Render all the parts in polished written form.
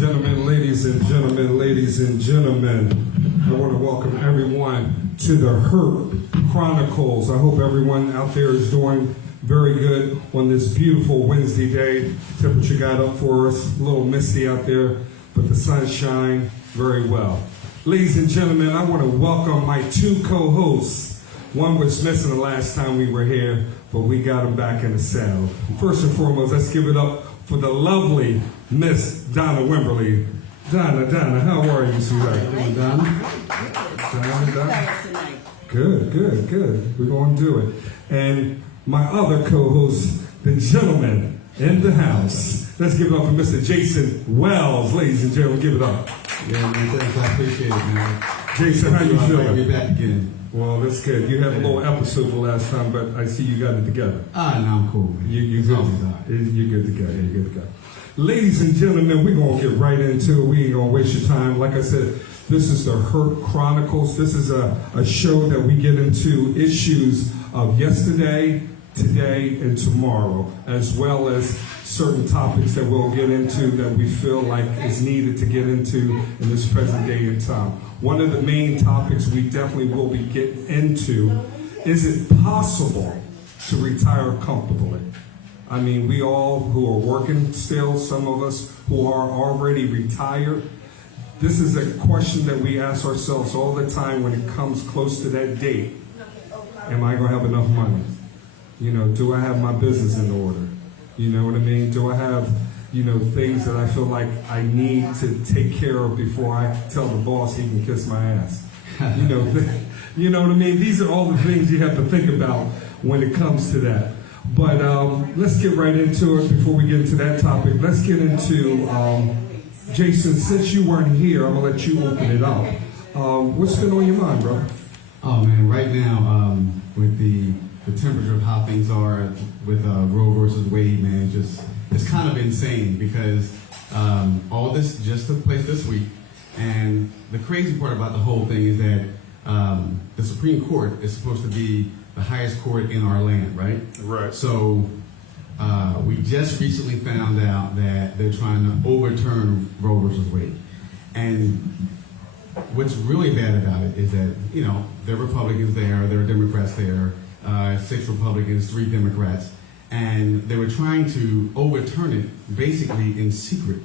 gentlemen, ladies and gentlemen, ladies and gentlemen, I want to welcome everyone to the CHRONICLES. I hope everyone out there is doing very good on this beautiful Wednesday day. Temperature got up for us, a little misty out there, but the sun shine very well. Ladies and gentlemen, I want to welcome my two co-hosts. One was missing the last time we were here, but we got him back in the saddle. First and foremost, let's give it up for the lovely Miss Donna Wimberly. Donna, how are you, sweetheart? Donna? Good. We're going to do it. And my other co-host, the gentleman in the house. Let's give it up for Mr. Jason Wells. Ladies and gentlemen, give it up. Yeah, man, thanks. I appreciate it, man. Jason, how you feeling? Be back again. Well, that's good. You had a little episode the last time, but I see you got it together. No, I'm cool, man. You're good to go. You're good to go. Ladies and gentlemen, we're going to get right into it. We ain't going to waste your time. Like I said, this is the Hurt Chronicles. This is a show that we get into issues of yesterday, today, and tomorrow, as well as certain topics that we'll get into that we feel like is needed to get into in this present day and time. One of the main topics we definitely will be getting into, is it possible to retire comfortably? I mean, we all who are working still, some of us who are already retired, this is a question that we ask ourselves all the time when it comes close to that date. Am I going to have enough money? You know, do I have my business in order? You know what I mean? Do I have, things that I feel like I need to take care of before I tell the boss he can kiss my ass? You know what I mean? These are all the things you have to think about when it comes to that. But let's get right into it before we get into that topic. Let's get into, Jason, since you weren't here, I'm going to let you open it up. What's been on your mind, bro? Oh, man, right now, with the temperature of how things are with Roe versus Wade, man, it's kind of insane because all this just took place this week. And the crazy part about the whole thing is that the Supreme Court is supposed to be the highest court in our land, right? Right. So we just recently found out that they're trying to overturn Roe versus Wade. And what's really bad about it is that, there are Republicans there are Democrats there, 6 Republicans, 3 Democrats, and they were trying to overturn it basically in secret.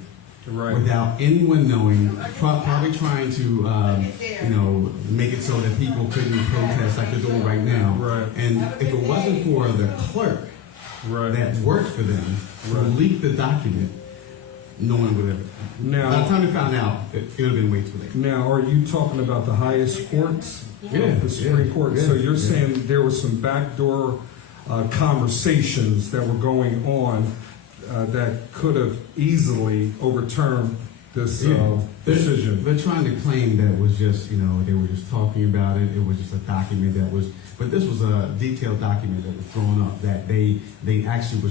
Right. Without anyone knowing, probably trying to, make it so that people couldn't protest like they're doing right now. Right. And if it wasn't for the clerk that worked for them who leaked the document, no one would have. Now, by the time they found out, it would have been way too late. Now, are you talking about the highest courts? Yeah, the Supreme Court. Yeah, so you're saying there were some backdoor conversations that were going on that could have easily overturned this decision. They're trying to claim that it was just, they were just talking about it. It was just a document that was, but this was a detailed document that was thrown up that they actually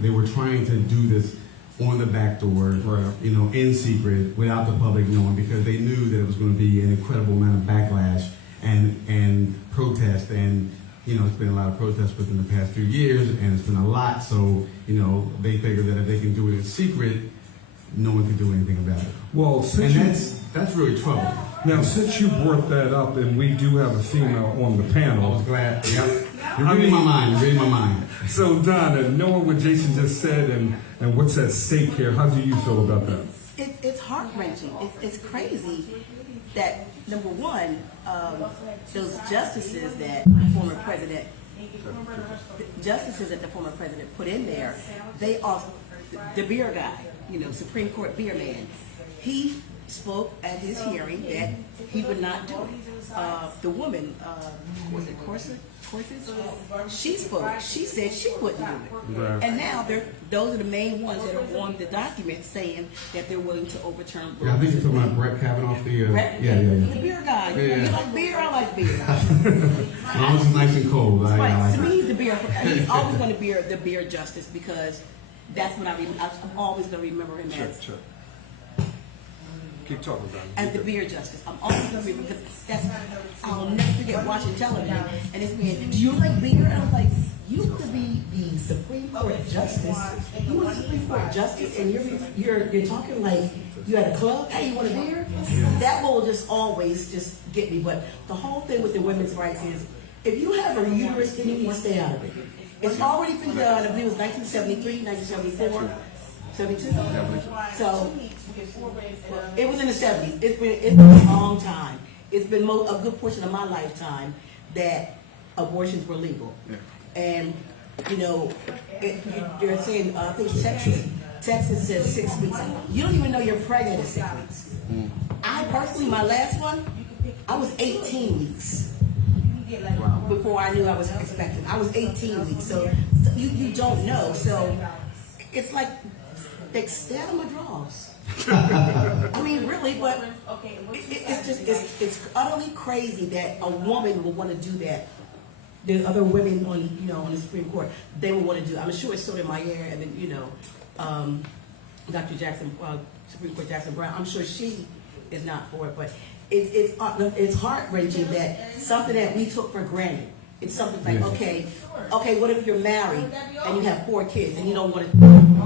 they were trying to do this on the back door, in secret, without the public knowing, because they knew that it was going to be an incredible amount of backlash and protest, and it's been a lot of protests within the past few years, and it's been a lot. So they figured that if they can do it in secret, no one can do anything about it. Well, that's really trouble. Now, since you brought that up, and we do have a female on the panel, I was glad. Yep. You're reading my mind. So, Donna, knowing what Jason just said and what's at stake here, how do you feel about that? It's heart-wrenching. It's crazy that, number one, those justices that the former president put in there, they are the beer guy, Supreme Court beer man. He spoke at his hearing that he would not do it. The woman, was it Corses? She spoke. She said she wouldn't do it. Right. And now those are the main ones that are on the document saying that they're willing to overturn. Yeah, I think you're talking about Brett Kavanaugh. The beer guy. You like beer? I like beer. As long as it's nice and cold. To me, he's the beer. He's always going to be the beer justice because that's what I'm always going to remember him as. Sure. Keep talking about it. As the beer justice. I'm always going to remember because I'll never forget watching television and it's being, do you like beer? And I'm like, you could be the Supreme Court Justice. You were Supreme Court Justice, and you're talking like you at a club. Hey, you want a beer? That will just always just get me. But the whole thing with the women's rights is, if you have a uterus, then you need to stay out of it. It's already been done. I believe it was 1973, 1974, 72. So it was in the 70s. It's been a long time. It's been a good portion of my lifetime that abortions were legal. And, you know, they're saying, I think Texas says 6 weeks. You don't even know you're pregnant at 6 weeks. I personally, my last one, I was 18 weeks before I knew I was expecting. I was 18 weeks, so you don't know. So it's like, they stand on my drawers. I mean, really, but it's utterly crazy that a woman would want to do that. There's other women on the Supreme Court, they would want to do. I'm sure it's Sotomayor, and then Dr. Jackson, Supreme Court Jackson Brown. I'm sure she is not for it, but it's heart wrenching that something that we took for granted. It's something like okay, what if you're married and you have 4 kids and you don't want to?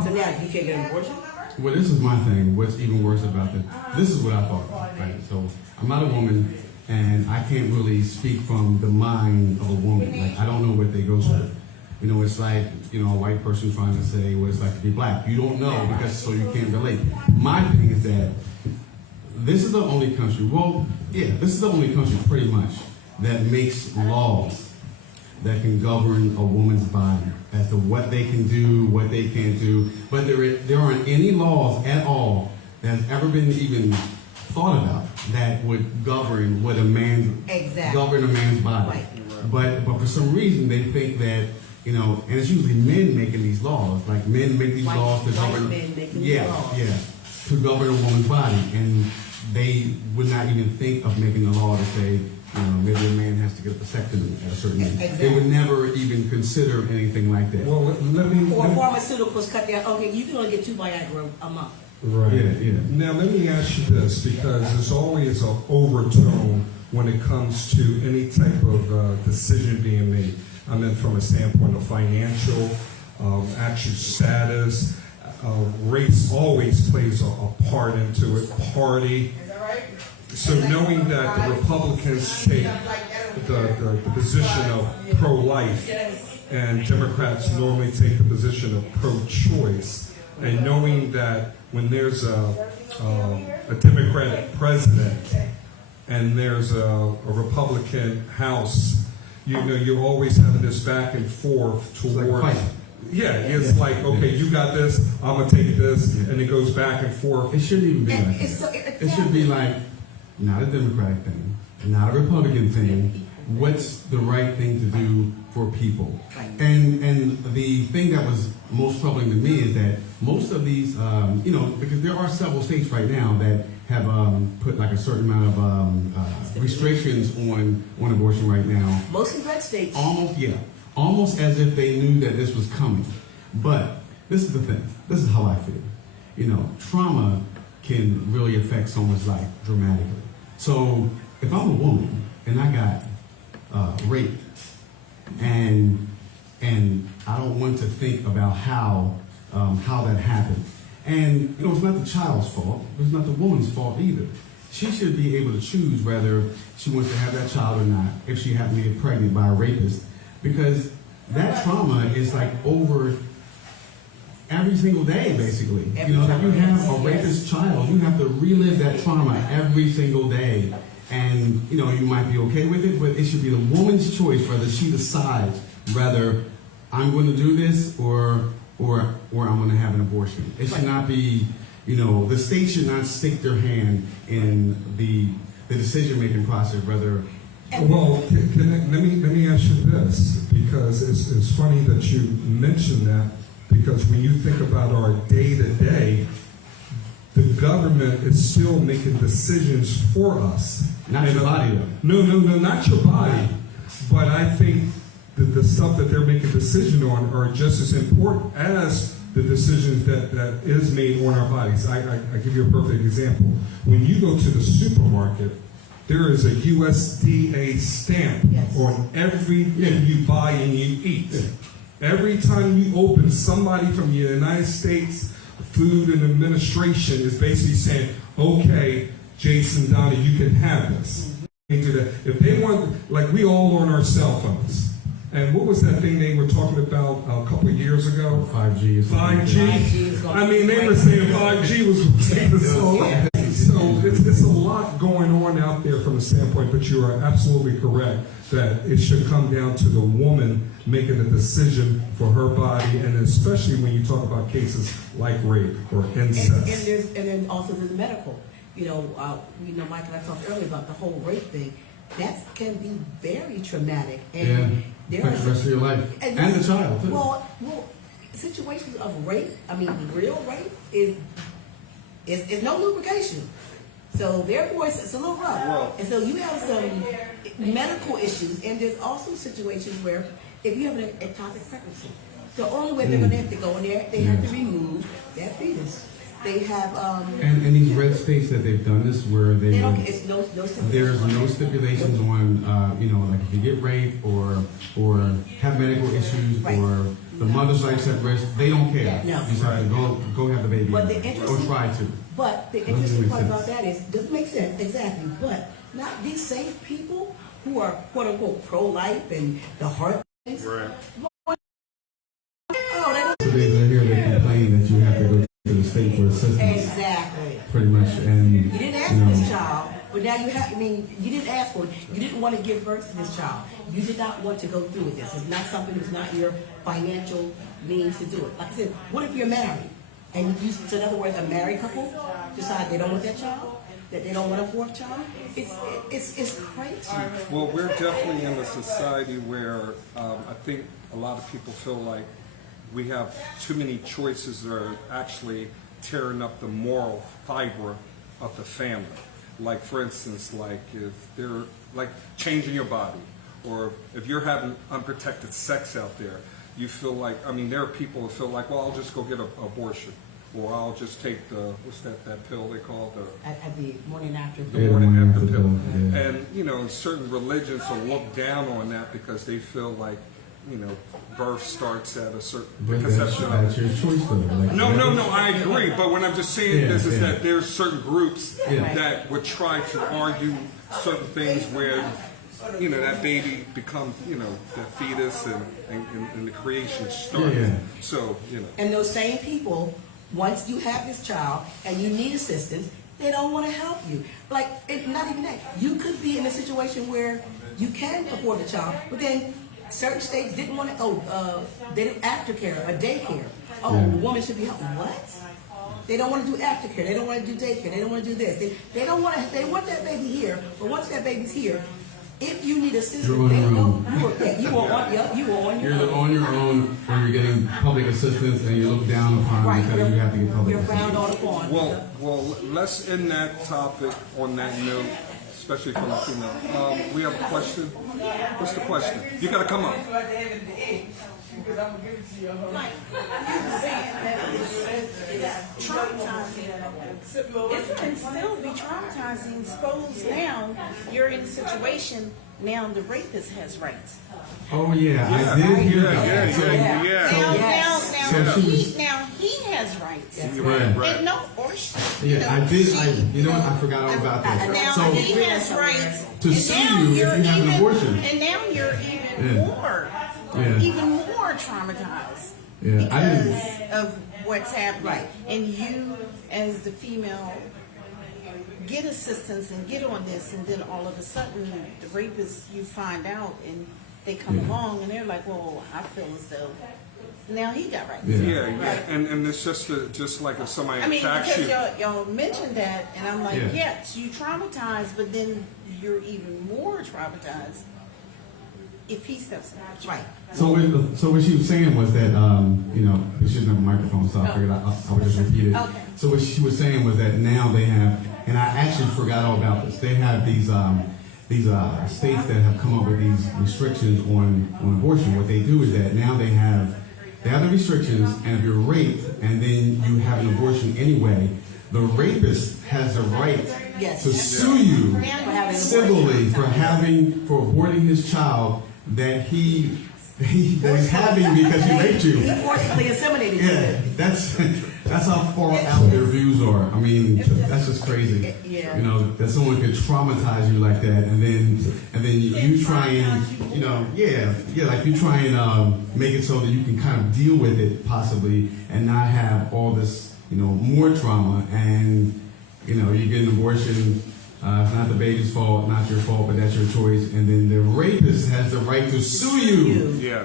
So now you can't get an abortion. Well, this is my thing. What's even worse about this is what I thought, right? So I'm not a woman, and I can't really speak from the mind of a woman. Like, I don't know what they go through. You know, it's like, you know, a white person trying to say what it's like to be black. You don't know because so you can't relate. My thing is that this is the only country, this is the only country pretty much that makes laws that can govern a woman's body as to what they can do, what they can't do. But there aren't any laws at all that's ever been even thought about that would govern what govern a man's body. Right. But for some reason they think that, you know, and it's usually men making these laws. Like men make these laws to govern to govern a woman's body, and they would not even think of making a law to say, you know, maybe a man has to get a vasectomy at a certain age. Exactly. They would never even consider anything like that. Well, or pharmaceuticals cut down. Okay, you can only get 2 Viagra a month. Right. Yeah. Now let me ask you this, because there's always an overtone when it comes to any type of decision being made. I mean, from a standpoint of financial, actual status, race always plays a part into it. Party. So knowing that the Republicans take the position of pro-life and Democrats normally take the position of pro-choice, and knowing that when there's a Democratic president and there's a Republican House, you know, you're always having this back and forth towards. It's like, okay, you got this, I'm gonna take this, and it goes back and forth. It shouldn't even be like that. It should be like, not a Democratic thing, not a Republican thing. What's the right thing to do for people? And the thing that was most troubling to me is that most of these, you know, because there are several states right now that have put like a certain amount of restrictions on abortion right now. Mostly red states. Almost as if they knew that this was coming. But this is the thing. This is how I feel. You know, trauma can really affect someone's life dramatically. So if I'm a woman and I got raped, and I don't want to think about how that happened, and you know, it's not the child's fault. It's not the woman's fault either. She should be able to choose whether she wants to have that child or not if she happens to get pregnant by a rapist, because that trauma is like over every single day, basically. You know, if you have a rapist child, you have to relive that trauma every single day. And, you know, you might be okay with it, but it should be the woman's choice whether she decides whether I'm going to do this or I'm going to have an abortion. It should not be, you know, the state should not stick their hand in the decision-making process, whether. Well, let me ask you this, because it's funny that you mentioned that, because when you think about our day-to-day, the government is still making decisions for us. Not your body, though. No, not your body. But I think that the stuff that they're making decision on are just as important as the decisions that is made on our bodies. I give you a perfect example. When you go to the supermarket, there is a USDA stamp on everything you buy and you eat. Every time you open, somebody from the United States Food and Administration is basically saying, okay, Jason, Donna, you can have this. If they want, like we all on our cell phones. And what was that thing they were talking about a couple of years ago? 5G is 5G. I mean, they were saying 5G was taking so long. So it's a lot going on out there from a standpoint, but you are absolutely correct that it should come down to the woman making a decision for her body, and especially when you talk about cases like rape or incest. And then also there's medical. Mike and I talked earlier about the whole rape thing. That can be very traumatic. And there affect the rest of your life and the child too. Well, situations of rape, I mean, real rape is no lubrication. So therefore, it's a little rough. And so you have some medical issues, and there's also situations where if you have an ectopic pregnancy, the only way they're going to have to go in there, they have to remove that fetus. They have and these red states that they've done this where they don't. It's no there's no stipulations on like if you get raped or have medical issues or the mother's life's at risk, they don't care. No. You just have to go have the baby or try to. But the interesting part about that is, doesn't make sense exactly. But not these same people who are quote unquote pro-life and the heart. Right. So they're here. They complain that you have to go to the state for assistance. Exactly. Pretty much, and you didn't ask for this child, but now you have. I mean, you didn't ask for it. You didn't want to give birth to this child. You did not want to go through with this. It's not something that's not your financial means to do it. Like I said, what if you're married and you, so in other words, a married couple decide they don't want that child, that they don't want a fourth child? It's crazy. Well, we're definitely in a society where I think a lot of people feel like we have too many choices that are actually tearing up the moral fiber of the family. Like, for instance, like if they're like changing your body, or if you're having unprotected sex out there, you feel like, I mean, there are people who feel like, well, I'll just go get an abortion, or I'll just take the, what's that pill they call at the morning after. the morning after pill. And, certain religions will look down on that because they feel like, birth starts at a certain conception. That's your choice, though. Like, No, I agree. But what I'm just saying is that there's certain groups that would try to argue certain things where, that baby becomes, the fetus and the creation starts. So, And those same people, once you have this child and you need assistance, they don't want to help you. Like, not even that. You could be in a situation where you can afford the child, but then certain states didn't want to, they did aftercare or daycare. The woman should be helped. What? They don't want to do aftercare. They don't want to do daycare. They don't want to do this. They don't want to. They want that baby here. But once that baby's here, if you need assistance, you're on your own. You are on your own, or you're getting public assistance, and you look down upon because you have to get public assistance. You're frowned on upon. Well, let's end that topic on that note. Especially from a female. We have a question. What's the question? You gotta come up. Because I'm gonna give it to you. Like, you're saying that it's traumatizing. It can still be traumatizing. Suppose now you're in a situation. Now the rapist has rights. Oh yeah, I did hear that. Now he has rights. Right. And no, or I did. You know what? I forgot all about that. Now So he has rights to sue you if you have an abortion. And now you're even more traumatized because of what's happening. Right. And you, as the female, get assistance and get on this, and then all of a sudden the rapists, you find out, and they come along and they're like, well, I feel as though now he got rights. And it's just like if somebody I mean, attacks because you. y'all mentioned that, and I'm like, yes, you traumatized, but then you're even more traumatized if he steps in. Right. So what she was saying was that we shouldn't have a microphone, so I figured I would just repeat it. Okay. So what she was saying was that now they have, and I actually forgot all about this. They have these states that have come up with these restrictions on abortion. What they do is that now they have the restrictions, and if you're raped and then you have an abortion anyway, the rapist has the right to sue you civilly for aborting his child that he he's having because he raped you. He forcibly assimilated you. Yeah, that's how far out their views are. I mean, that's just crazy. Yeah. You know, that someone could traumatize you like that, and then you try and, you know, like you try and make it so that you can kind of deal with it possibly, and not have all this, you know, more trauma, and you know, you get an abortion. It's not the baby's fault, not your fault, but that's your choice. And then the rapist has the right to sue you. Yeah.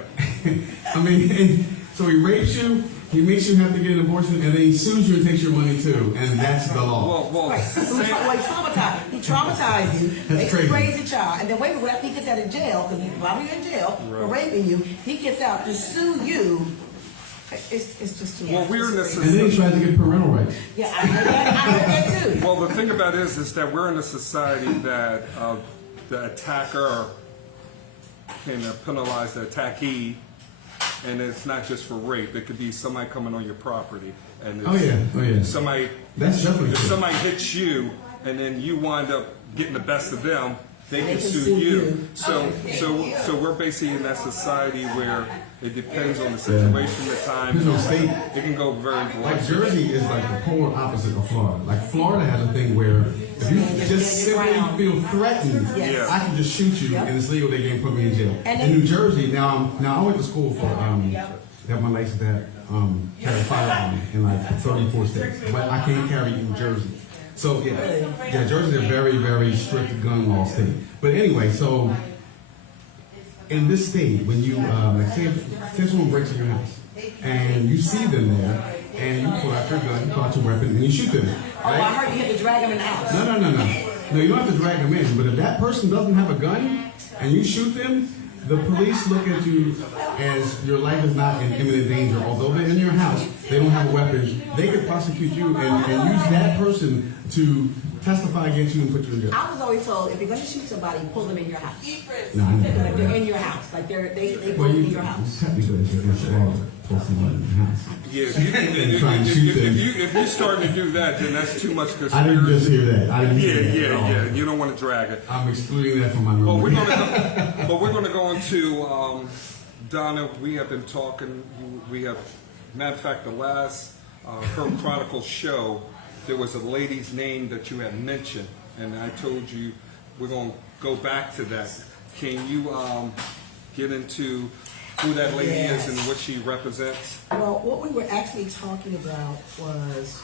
I mean, so he rapes you, he makes you have to get an abortion, and then he sues you and takes your money too. And that's the law. Well, Right. So he traumatized. He traumatized you, makes you crazy. raise a child, and then wait a minute, after he gets out of jail, because he's probably in jail for raping you, he gets out to sue you. It's just too much. well, we're in It's this. And then he tries to get parental rights. Yeah, I heard that too. Well, the thing about it is that we're in a society that the attacker can penalize the attackee, and it's not just for rape. It could be somebody coming on your property, and it's somebody. That's definitely If true. somebody hits you, and then you wind up getting the best of them, they can can sue sue you. you. So we're basically in that society where it depends on the situation, the time. Depends on the state. It can go very Like blunt. Jersey is like the polar opposite of Florida. Like Florida has a thing where if you just simply feel threatened, Yes. I can just shoot you Yep. and it's legal. They can put me in jail. And In then- New Jersey, now I went to school for have my license that carry a firearm in like 34 states, but I can't carry in Jersey. So yeah, Jersey's a very, very strict gun law state. But anyway, so in this state, when you like say someone breaks in your house and you see them there, and you pull out your gun, you pull out your weapon, and you shoot them. Oh, I Right? heard you had to drag him in the house. No, you don't have to drag them in. But if that person doesn't have a gun and you shoot them, the police look at you as your life is not in imminent danger. Although they're in your house, they don't have a weapon. They could prosecute you and use that person to testify against you and put you in jail. I was always told if you're going to shoot somebody, pull them in your house. No, I never Like did they're that. in your house, like they Well, go in you your house. technically it's against the law to pull someone in the house. Yeah, if you start to do that, then that's too much conspiracy. I didn't just hear that. I didn't hear that at all. Yeah. You don't want to drag it. I'm excluding that from my Well, movie. we're going to go into Donna. We have been talking. We have, matter of fact, the last Her Chronicles show, there was a lady's name that you had mentioned, and I told you we're going to go back to that. Can you get into who that lady is and what she represents? Well, what we were actually talking about was,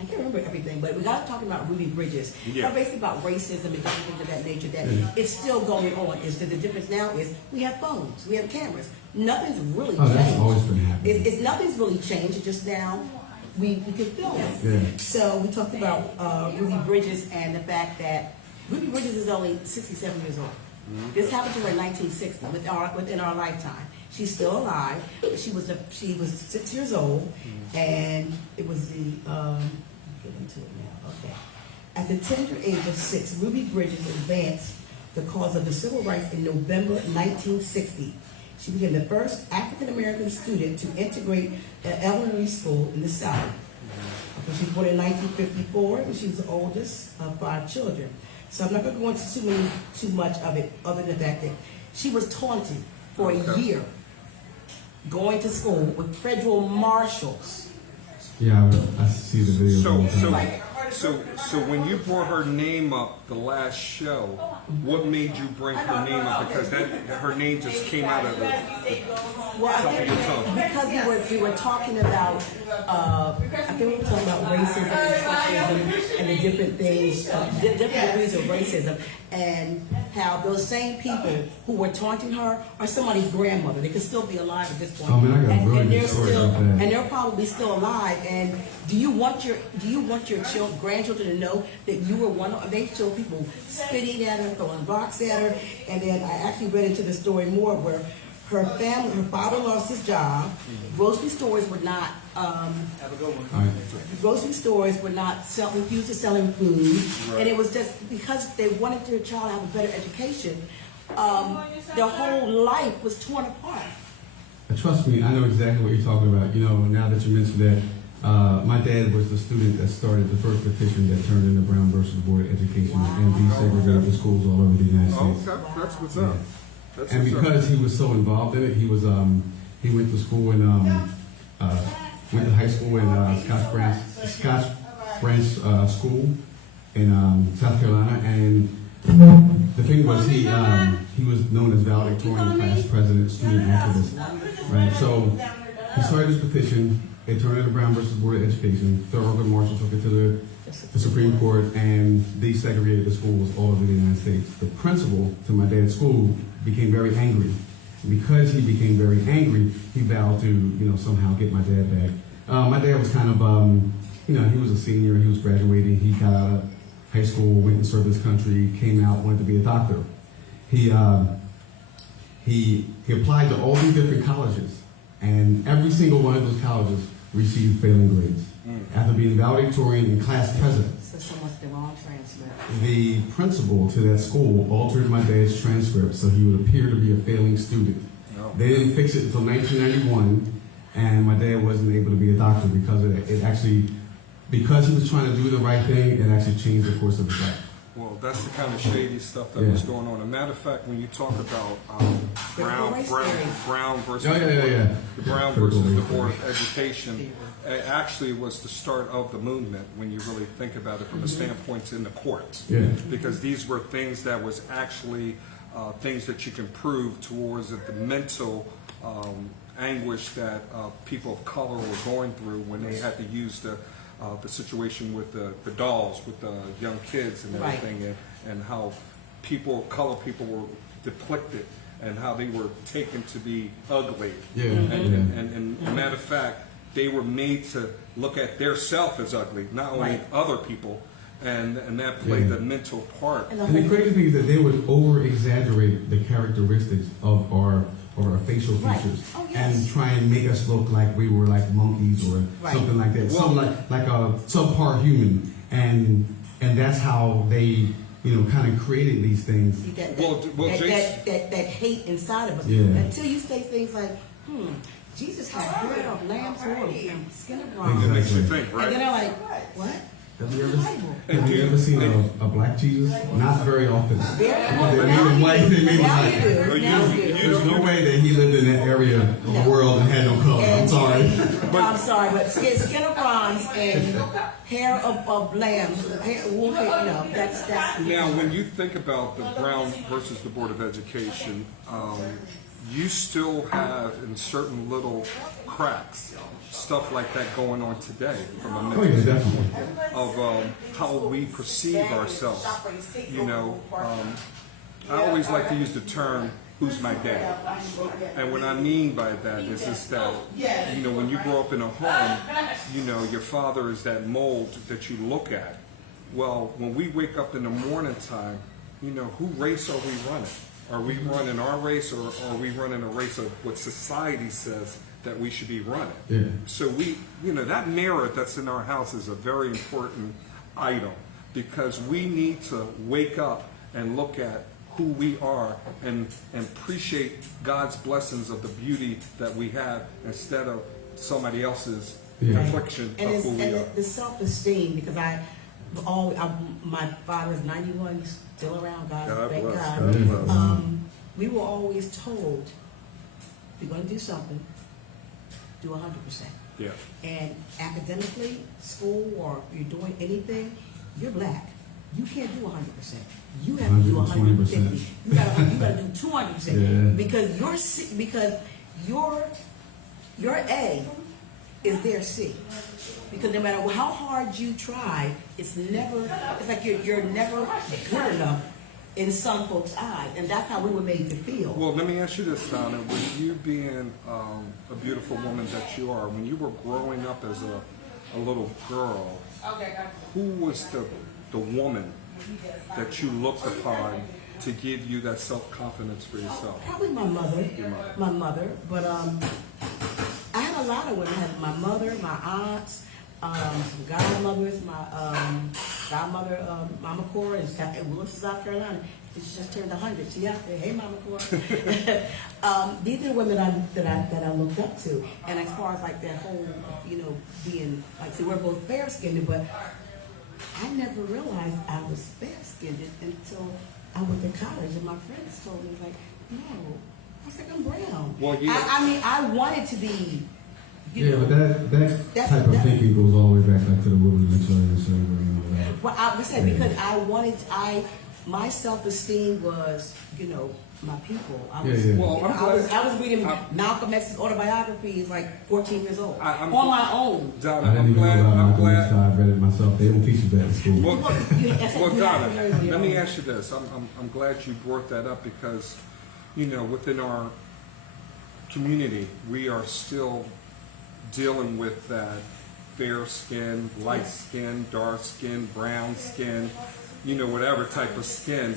I can't remember everything, but we got talking about Ruby Bridges. Yeah. Basically about racism and different things of that nature, that it's still going on. Is that the difference now is we have phones, we have cameras. Nothing's really Oh, changed. that's always been happening. It's nothing's really changed. It's just now we can film it. Yeah. So we talked about Ruby Bridges and the fact that Ruby Bridges is only 67 years old. This happened to her in 1960, within our lifetime. She's still alive. She was 6 years old, and it was the get into it now. Okay. At the tender age of 6, Ruby Bridges advanced the cause of the civil rights in November 1960. She became the first African American student to integrate an elementary school in the South. Okay, she was born in 1954, and she was the oldest of 5 children. So I'm not going to go into too much of it, other than the fact that she was taunted for a year going to school with federal marshals. Yeah, I see the video. all the time. So when you brought her name up the last show, what made you bring her name up? Because her name just came out of the Well, I top of think your tongue. because we were talking about, I think we were talking about racism and sexism and the different things, different degrees of racism, and how those same people who were taunting her are somebody's grandmother. They could still be alive at this point. Oh, man, I got a and, really and good they're story still, about that. and they're probably still alive. And do you want your grandchildren to know that you were one of? They show people spitting at her, throwing rocks at her, and then I actually read into the story more where her father lost his job. Grocery stores were not. Grocery stores were not refused to sell him food, and it was just because they wanted their child to have a better education. Their whole life was torn apart. Trust me, I know exactly what you're talking about. You know, now that you mentioned that, my dad was the student that started the first petition that turned into Brown versus Board of Education and desegregated the schools all over the United States. Okay, that's what's up. That's And what's up. because he was so involved in it, he was he went to school in went to high school in Scotch Branch School in South Carolina, and the thing was he was known as valedictorian, class president, student activist, right? So he started this petition. It turned into Brown versus Board of Education. Thurgood Marshall took it to the Supreme Court and desegregated the schools all over the United States. The principal to my dad's school became very angry. Because he became very angry, he vowed to, somehow get my dad back. My dad was kind of, he was a senior, he was graduating, he got out of high school, went and served his country, came out, wanted to be a doctor. He applied to all these different colleges, and every single one of those colleges received failing grades. After being valedictorian and class president, So someone's the wrong transcript. the principal to that school altered my dad's transcript so he would appear to be a failing student. No. They didn't fix it until 1991, and my dad wasn't able to be a doctor because of it. Because he was trying to do the right thing, it actually changed the course of his life. Well, that's the kind of shady stuff that Yeah. was going on. As a matter of fact, when you talk about Brown versus Yeah. the Brown versus the Board of Education, it actually was the start of the movement when you really think about it from the standpoints in the courts. Yeah. Because these were things that was actually things that you can prove towards the mental anguish that people of color were going through when they had to use the situation with the dolls, with the young kids and Right. everything, and how color people were depicted and how they were taken to be ugly. Yeah. And a matter of fact, they were made to look at their self as ugly, not only Right. other people, and that played Yeah. the mental part. And the crazy thing is that they would over-exaggerate the characteristics of our facial Right. features Oh, yes. and try and make us look like we were like monkeys or Right. something like that, Well- something like a subpar human, and that's how they kind of created these things. That, Well, Jason- that hate inside of us. Yeah. Until you say things like, Jesus had bread of lamb's wool and skin of It bronze. makes you think, And right? then I'm like, what? Have you The Bible. ever seen a black Jesus? Not very often. Very They often. made him white. They made him Now white. you do. Well, Now you- you do. There's no way that he lived in that area of the world and had no color. I'm sorry. I'm sorry, but skin of bronze and hair of lamb, wool hair, that's. Now, when you think about the Brown versus the Board of Education, you still have in certain little cracks stuff like that going on today from a Oh mental yeah, definitely. of how we perceive ourselves. I always like to use the term, who's my dad? And what I mean by that is that, when you grow up in a home, your father is that mold that you look at. Well, when we wake up in the morning time, who race are we running? Are we running our race, or are we running a race of what society says that we should be running? Yeah. So that mirror that's in our house is a very important item, because we need to wake up and look at who we are and appreciate God's blessings of the beauty that we have instead of somebody else's reflection And, of who we are. the self-esteem, because my father is 91, he's still around, God thank bless. God. God bless. We were always told, if you're going to do something, do 100%. Yeah. And academically, school, or you're doing anything, you're black. You can't do 100%. You have to do 150. You got to do 200%. Yeah. Because your A is their C. Because no matter how hard you try, it's like you're never good enough in some folks' eyes, and that's how we were made to feel. Well, let me ask you this, Donna. With you being a beautiful woman that you are, when you were growing up as a little girl, who was the woman that you looked upon to give you that self-confidence for yourself? Probably my mother. My mother. But I had a lot of women. I had my mother, my aunts, some godmothers, my godmother, Mama Cora in Wilson, South Carolina. She just turned 100. She out there. Hey, Mama Cora. These are women that I looked up to. And as far as like that whole, being like, see, we're both fair-skinned, but I never realized I was fair-skinned until I went to college, and my friends told me, like, No. I was like, I'm brown. Well, you- I mean, I wanted to be, you Yeah, know. but that That's- type of that- thinking goes all the way back like to the women's and slavery and all that. Well, I was saying because my self-esteem was, you know, my people. I was, Yeah, yeah. Well, you know, I'm glad- I was reading Malcolm X's autobiography. Like 14 years old, I'm- on my own. Donna, I didn't I'm even glad. know about I'm Malcolm X. glad. I read it myself. They don't teach you that in school. Well, Well, you- I said well, you have Donna, to learn on your let me own. ask you this. I'm glad you brought that up because, you know, within our community, we are still dealing with that fair skin, light skin, dark skin, brown skin, you know, whatever type of skin,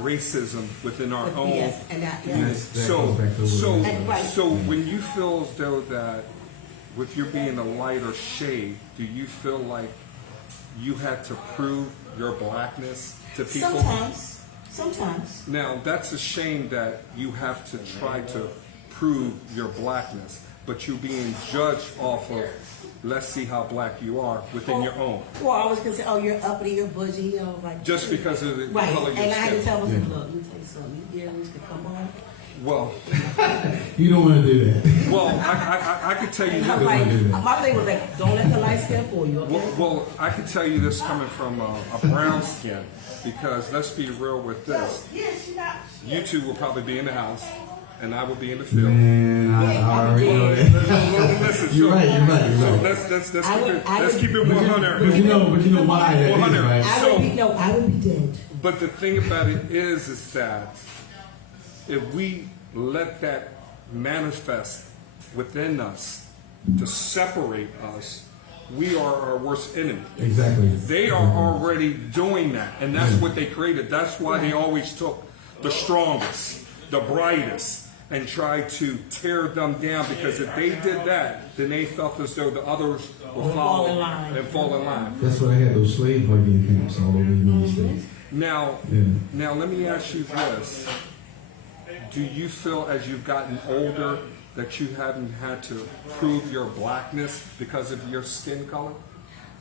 racism within our own. Yes, and that, That yes. So, goes back to what so, we- And right. so when you feel as though that with you being a lighter shade, do you feel like you had to prove your blackness to people? Sometimes. Now, that's a shame that you have to try to prove your blackness, but you're being judged off of, let's see how black you are within your own. Well, I was gonna say, oh, you're uppity, you're bougie, you know, like Just because of the right. color of your And I had to skin. tell myself, look, let me tell you something. You earrings could come on. Well, You don't want to do that. well, I could tell you And this. I'm like, my thing was like, don't let the light skin fool you. Okay? Well, I can tell you this coming from a brown skin, because let's be real with this. You two will probably be in the house, and I will be in the field. Man, I already know that. Listen, You're right, you're right, you're So right. let's keep it 100. But you know why that is, 100. right? I would be dead. But the thing about it is that if we let that manifest within us to separate us, we are our worst enemy. Exactly. They are already doing that, and that's what they created. That's why they always took the strongest, the brightest, and tried to tear them down, because if they did that, then they felt as though the others would fall follow in line. and fall in line. That's why they had those slave hugging camps all over the United States. Now, Yeah. now let me ask you this. Do you feel as you've gotten older that you haven't had to prove your blackness because of your skin color?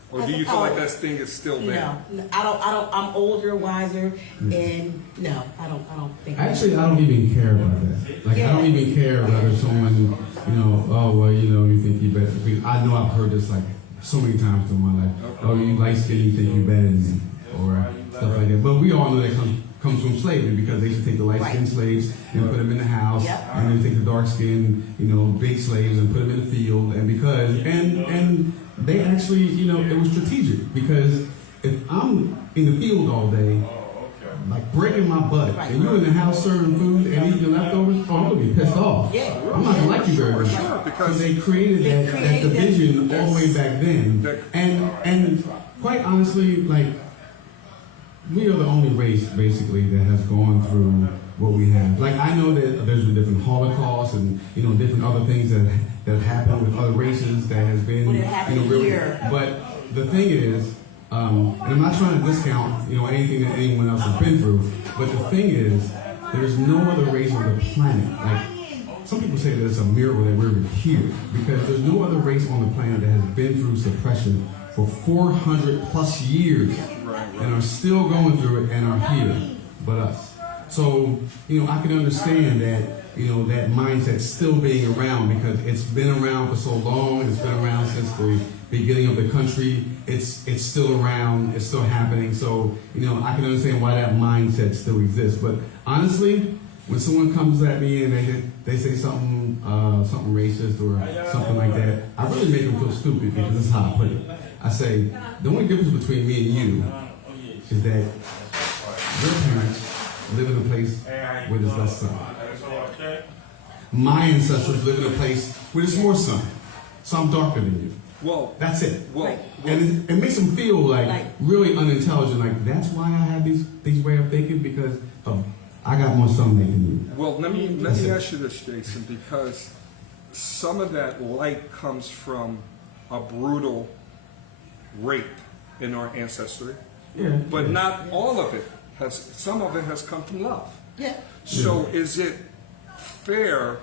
Or do you feel like that thing is still there? No, I don't. I'm older, wiser, and no, I don't think. Actually, I don't even care about that. Like, I don't even care whether someone, you know, oh, well, you know, you think you better. Because I know I've heard this like so many times in my life. Oh, you light skin, you think you better than me, or stuff like that. But we all know that comes from slavery, because they used to take the light skinned slaves and put them in the house, Yep. and then take the dark skinned, you know, big slaves and put them in the field. And because and they actually, you know, it was strategic, because if I'm in the field all day, like breaking my butt, and you're in the house serving food and eating your leftovers, oh, I'm gonna be pissed off. Yeah. I'm not gonna like you very much. Sure, because so they created that created that- division all the way back then, that- and quite honestly, like, we are the only race basically that has gone through what we have. Like, I know that there's been different Holocausts and, you know, different other things that have happened with other races that has been, Well, it you happened know, really. here. But the thing is, and I'm not trying to discount, you know, anything that anyone else has been through. But the thing is, there's no other race on the planet. Like, some people say that it's a miracle that we're here, because there's no other race on the planet that has been through suppression for 400 plus years and are still going through it and are here, but us. So, you know, I can understand that, you know, that mindset still being around, because it's been around for so long. It's been around since the beginning of the country. It's still around. It's still happening. So, you know, I can understand why that mindset still exists. But honestly, when someone comes at me and they say something something racist or something like that, I really make them feel stupid, because this is how I put it. I say, the only difference between me and you is that your parents live in a place where there's less sun. My ancestors live in a place where there's more sun. So I'm darker than you. Well, That's it. well, And it makes them feel like really unintelligent. Like, that's why I have these way of thinking, because I got more sun than you. well, let me ask you this, Jason, because some of that light comes from a brutal rape in our ancestry, Yeah. but not all of it has. Some of it has come from love. Yeah. So is it fair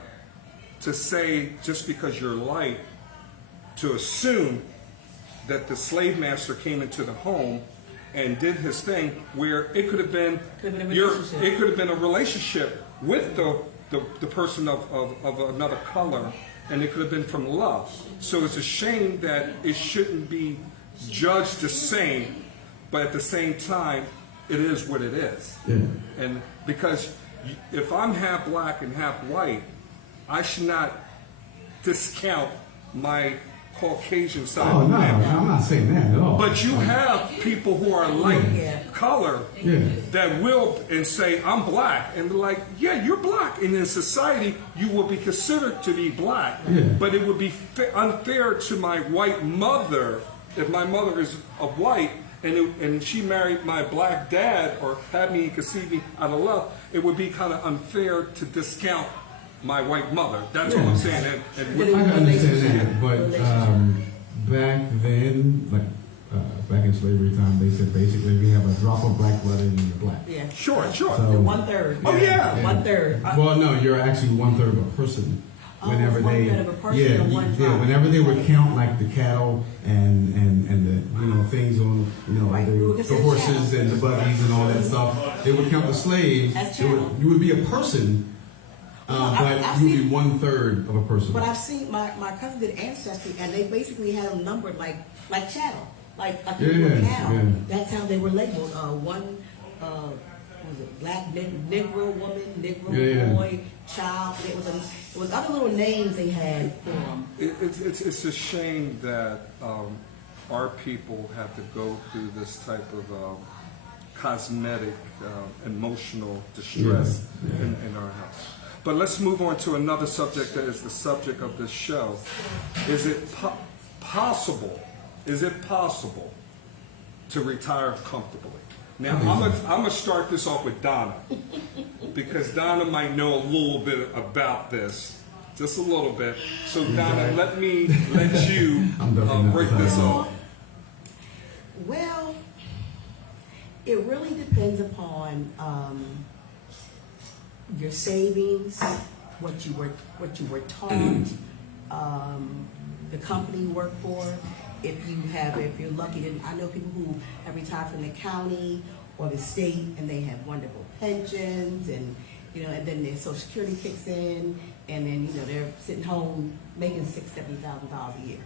to say, just because you're light, to assume that the slave master came into the home and did his thing, where it could have been Could have been a your, relationship. it could have been a relationship with the person of another color, and it could have been from love. So it's a shame that it shouldn't be judged the same, but at the same time, it is what it is. Yeah. And because if I'm half black and half white, I should not discount my Caucasian side. Oh of the no, family. I'm not saying that at all. But you have people who are light Yeah. color Yeah. that will and say, I'm black. And be like, yeah, you're black. And in society, you will be considered to be black. Yeah. But it would be unfair to my white mother if my mother is a white and she married my black dad or had me and conceived me out of love. It would be kind of unfair to discount my white mother. That's what I'm saying. And I can understand that, but back then, like back in slavery time, they said basically we have a drop of black blood in your black. Yeah. sure. So- The 1/3. Oh, yeah. 1/3. Well, no, you're actually 1/3 of a person. Oh, Whenever they, 1/3 of a person yeah, or one yeah, tribe. whenever they would count like the cattle and the things on Right, we would the consider horses cattle. and the buggies and all that stuff, they would count the slaves. As It would- cattle. you would be a person, I've but you would be seen- 1/3 of a person. But I've seen my cousin did Ancestry, and they basically had them numbered like cattle, like Yeah, you were a cow. yeah. That's how they were labeled. One was it black Negro woman, Negro Yeah. boy, child. It was other little names they had for them. It's a shame that our people have to go through this type of cosmetic, emotional distress in our house. But let's move on to another subject that is the subject of this show. Is it possible? Is it possible to retire comfortably? Now, I'm gonna start this off with Donna, because Donna might know a little bit about this, just a little bit. So, Donna, let you I'm definitely not break this retiring. off. Well, it really depends upon your savings, what you were taught, the company you work for. If you're lucky, and I know people who have retired from the county or the state, and they have wonderful pensions, and and then their Social Security kicks in, and then they're sitting home making $6,000-$7,000 a year.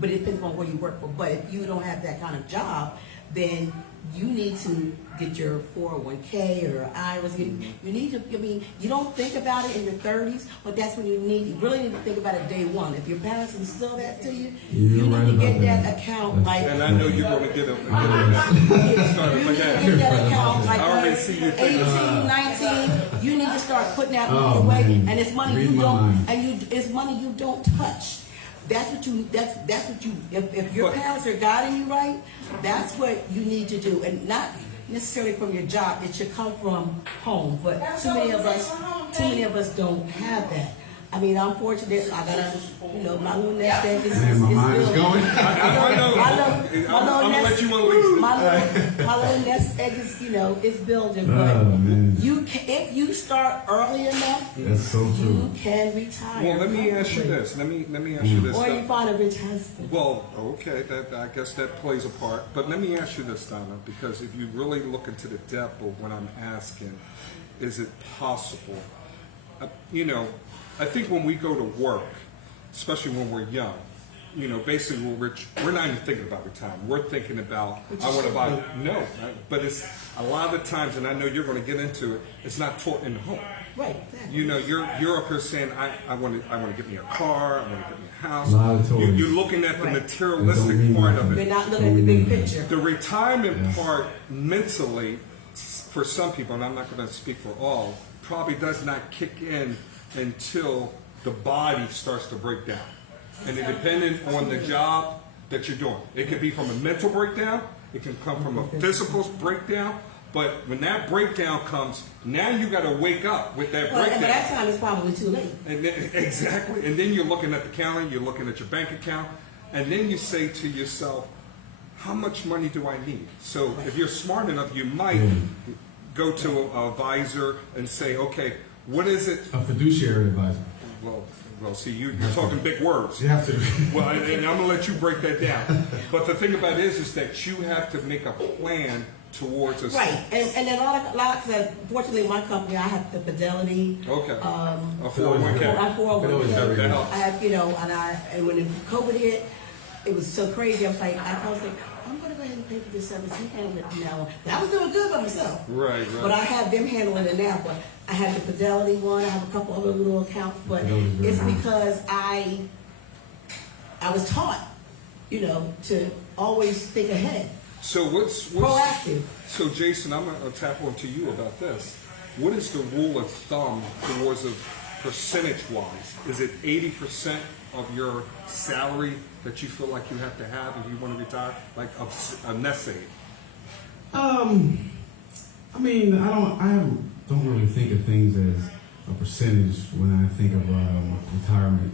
But it depends on where you work for. But if you don't have that kind of job, then you need to get your 401k or IRAs. You need to. I mean, you don't think about it in your 30s, but that's when you really need to think about it day one. If your parents instill that to you, You're you need right to get about that that. account like. And I know you're going to get it. Started with that. Get that account like I already see you thinking. 18, 19. You need to start putting that money Oh, away, man. and it's money Read you my don't, mind. it's money you don't touch. That's what you. If your But- parents are guiding you right, that's what you need to do, and not necessarily from your job. It should come from home. But too many of us don't have that. I mean, I'm fortunate. I got my little nest egg is Man, my mind is building. going. I know. I'm going to let you unleash My little nest egg is building. Oh, But man. if you start early enough, That's so you true. can retire. Well, let me ask you this. Let me ask you this. Or you find a rich husband. Well, okay, I guess that plays a part. But let me ask you this, Donna, because if you really look into the depth of what I'm asking, is it possible? I think when we go to work, especially when we're young, basically we're not even thinking about retirement. We're thinking about, I want to buy, no. But it's a lot of times, and I know you're going to get into it, it's not taught in the home. Right, exactly. You're up here saying, I want to get me a car, I want to get me a house. A lot of toys. You're looking at the Right. materialistic Don't mean part of You're it. not looking at the big picture. The retirement part mentally, for some people, and I'm not going to speak for all, probably does not kick in until the body starts to break down. And it depending on the job that you're doing. It could be from a mental breakdown, it can come from a physical breakdown, but when that breakdown comes, now you got to wake up with that Well, and by breakdown. that time, it's probably too late. And then, exactly. And then you're looking at the calendar, you're looking at your bank account, and then you say to yourself, how much money do I need? So if you're smart enough, you might go to an advisor and say, okay, what is it? A fiduciary advisor. Well, see, you're talking big words. You have to. Well, and I'm going to let you break that down. But the thing about it is that you have to make a plan towards us. Right, and then a lot of, fortunately, my company, I have the Fidelity. Okay. A 401k. 401k. That helps. I have, and when COVID hit, it was so crazy. I was like, I'm going to go ahead and pay for this service. You handle it from now on. And I was doing good by myself. Right. But I have them handling it now. But I have the Fidelity one. I have a couple other little accounts. But it's because I was taught, to always think ahead. So what's Proactive. So Jason, I'm gonna tap onto you about this. What is the rule of thumb towards a percentage wise? Is it 80% of your salary that you feel like you have to have if you want to retire, like a nest egg? I mean, I don't really think of things as a percentage when I think of retirement.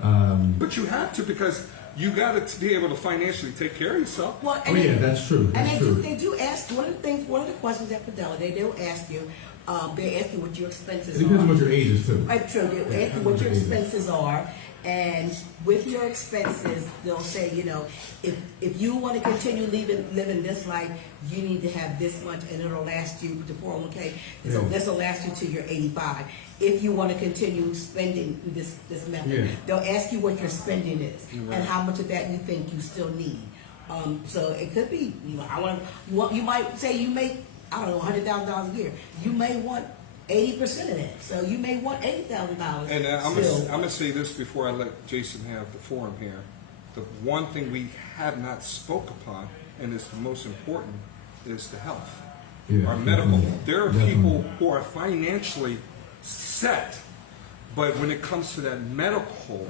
Um, But you have to, because you got to be able to financially take care of yourself. Well, Oh yeah, that's true. That's And true. they do ask, one of the questions at Fidelity, they'll ask you what your expenses It depends on are. what your age is too. Right, true. They'll ask you what your expenses are, and with your expenses, they'll say, if you want to continue living this life, you need to have this much, and it'll last you the 401k. So Yeah. this will last you till you're 85. If you want to continue spending this method, Yeah. they'll ask you what your spending is Right. and how much of that you think you still need. So it could be, you might say you make, I don't know, $100,000 a year. You may want 80% of that. So you may want $80,000. And I'm still. going to say this before I let Jason have the forum here. The one thing we have not spoke upon, and it's the most important, is the health. Yeah, Our medical. definitely. There are Definitely. people who are financially set, but when it comes to that medical,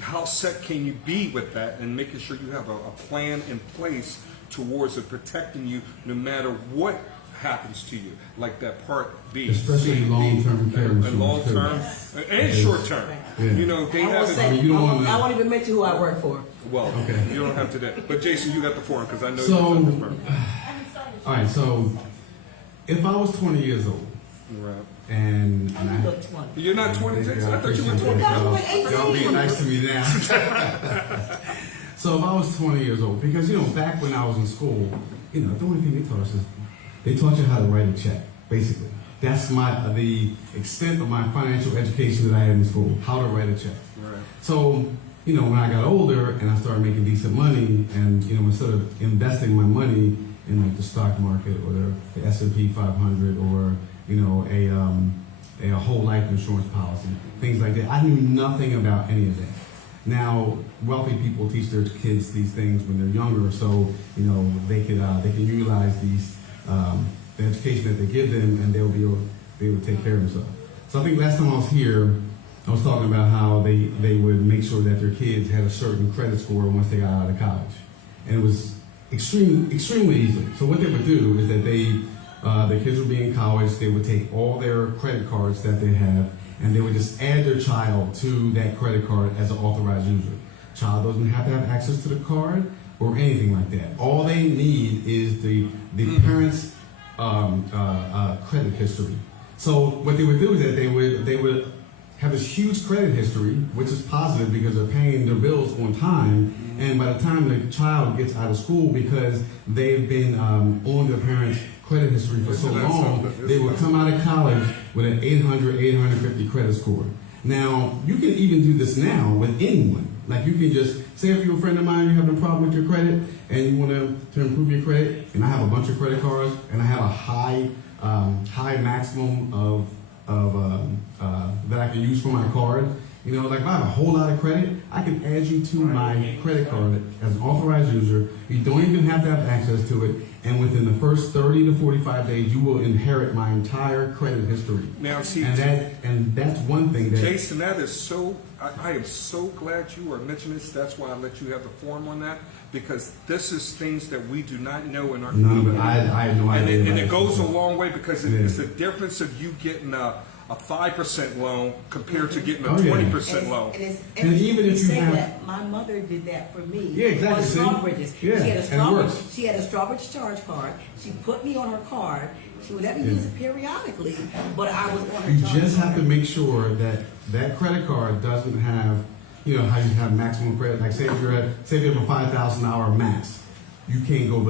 how set can you be with that and making sure you have a plan in place towards it protecting you no matter what happens to you, like that Part B, Especially C, D, long-term care and insurance, long term too. and short term. Yeah. They I won't have say, it. you don't wanna- I won't even mention who I work for. Well, Okay. you don't have to that. But Jason, you got the forum because I know So- you're this person. All right, so if I was 20 years old Right. and You I look 20. You're not 20, Jason. I thought you were appreciate 20. that. I was like 18. Y'all being nice to me now. So if I was 20 years old, because back when I was in school, the only thing they taught us is they taught you how to write a check. Basically, that's the extent of my financial education that I had in school, how to write a check. Right. So, when I got older and I started making decent money, and instead of investing my money in like the stock market or the S&P 500 or a whole life insurance policy, things like that, I knew nothing about any of that. Now, wealthy people teach their kids these things when they're younger, so they can utilize these the education that they give them, and they'll be able to take care of themselves. So I think last time I was here, I was talking about how they would make sure that their kids had a certain credit score once they got out of college, and it was extremely easy. So what they would do is that the kids would be in college, they would take all their credit cards that they have, and they would just add their child to that credit card as an authorized user. Child doesn't have to have access to the card or anything like that. All they need is the parents' credit history. So what they would do is that they would have this huge credit history, which is positive because they're paying their bills on time. And by the time the child gets out of school, because they've been on their parents' credit history for so long, they will come out of college with an 800, 850 credit score. Now, you can even do this now with anyone. Like you can just say if you're a friend of mine, you're having a problem with your credit and you want to improve your credit, and I have a bunch of credit cards and I have a high maximum of that I can use for my card. Like if I have a whole lot of credit, I can add you to my credit card as an authorized user. You don't even have to have access to it. And within the first 30 to 45 days, you will inherit my entire credit history. Now, see, And that's one thing that... Jason, that is so, I am so glad you are mentioning this. That's why I let you have the forum on that, because this is things that we do not know in our community. I had no idea. And it about goes a this. long way because it's the difference of you getting a 5% loan compared to getting a 20% loan. And even if you say have- that, my mother did that for me. Yeah, exactly. On See? Strawbridges. Yeah, She had a and it works. Strawbridge charge card. She put me on her card. She would let me use it periodically, but I was on her You charge just card. have to make sure that that credit card doesn't have, how you have maximum credit. Like say if you have a $5,000 max, you can't go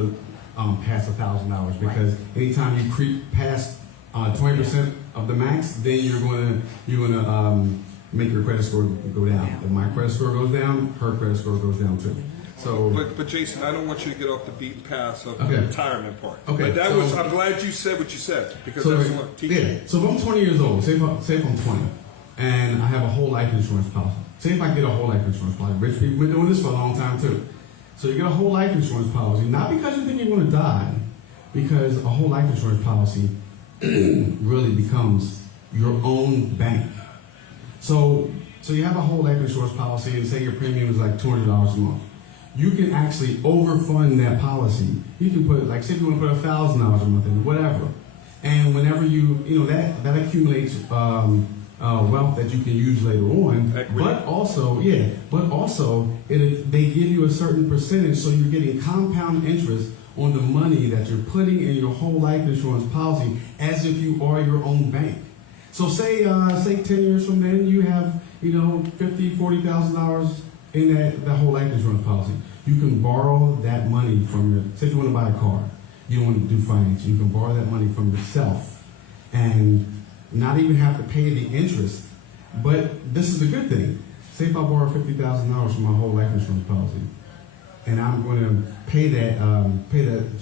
past $1,000 because anytime you creep past 20% of the max, then you're gonna make your credit score go down. If my credit score goes down, her credit score goes down too. So, But Jason, I don't want you to get off the beaten path of Okay. the retirement part. Okay, But so- I'm glad you said what you said because so that's what teaching. yeah. So if I'm 20 years old, say if I'm 20, and I have a whole life insurance policy. Say if I get a whole life insurance policy. Rich people been doing this for a long time too. So you get a whole life insurance policy, not because you think you're going to die, because a whole life insurance policy really becomes your own bank. So you have a whole life insurance policy, and say your premium is like $200 a month. You can actually overfund that policy. You can put, like, say if you want to put $1,000 a month in, whatever. And whenever that accumulates wealth that you can use later on. Equity. But also, they give you a certain percentage, so you're getting compound interest on the money that you're putting in your whole life insurance policy as if you are your own bank. So say 10 years from then you have $50,000, $40,000 in that whole life insurance policy. You can borrow that money from say if you want to buy a car, you don't want to do finance, you can borrow that money from yourself and not even have to pay the interest. But this is a good thing. Say if I borrow $50,000 from my whole life insurance policy, and I'm going to pay that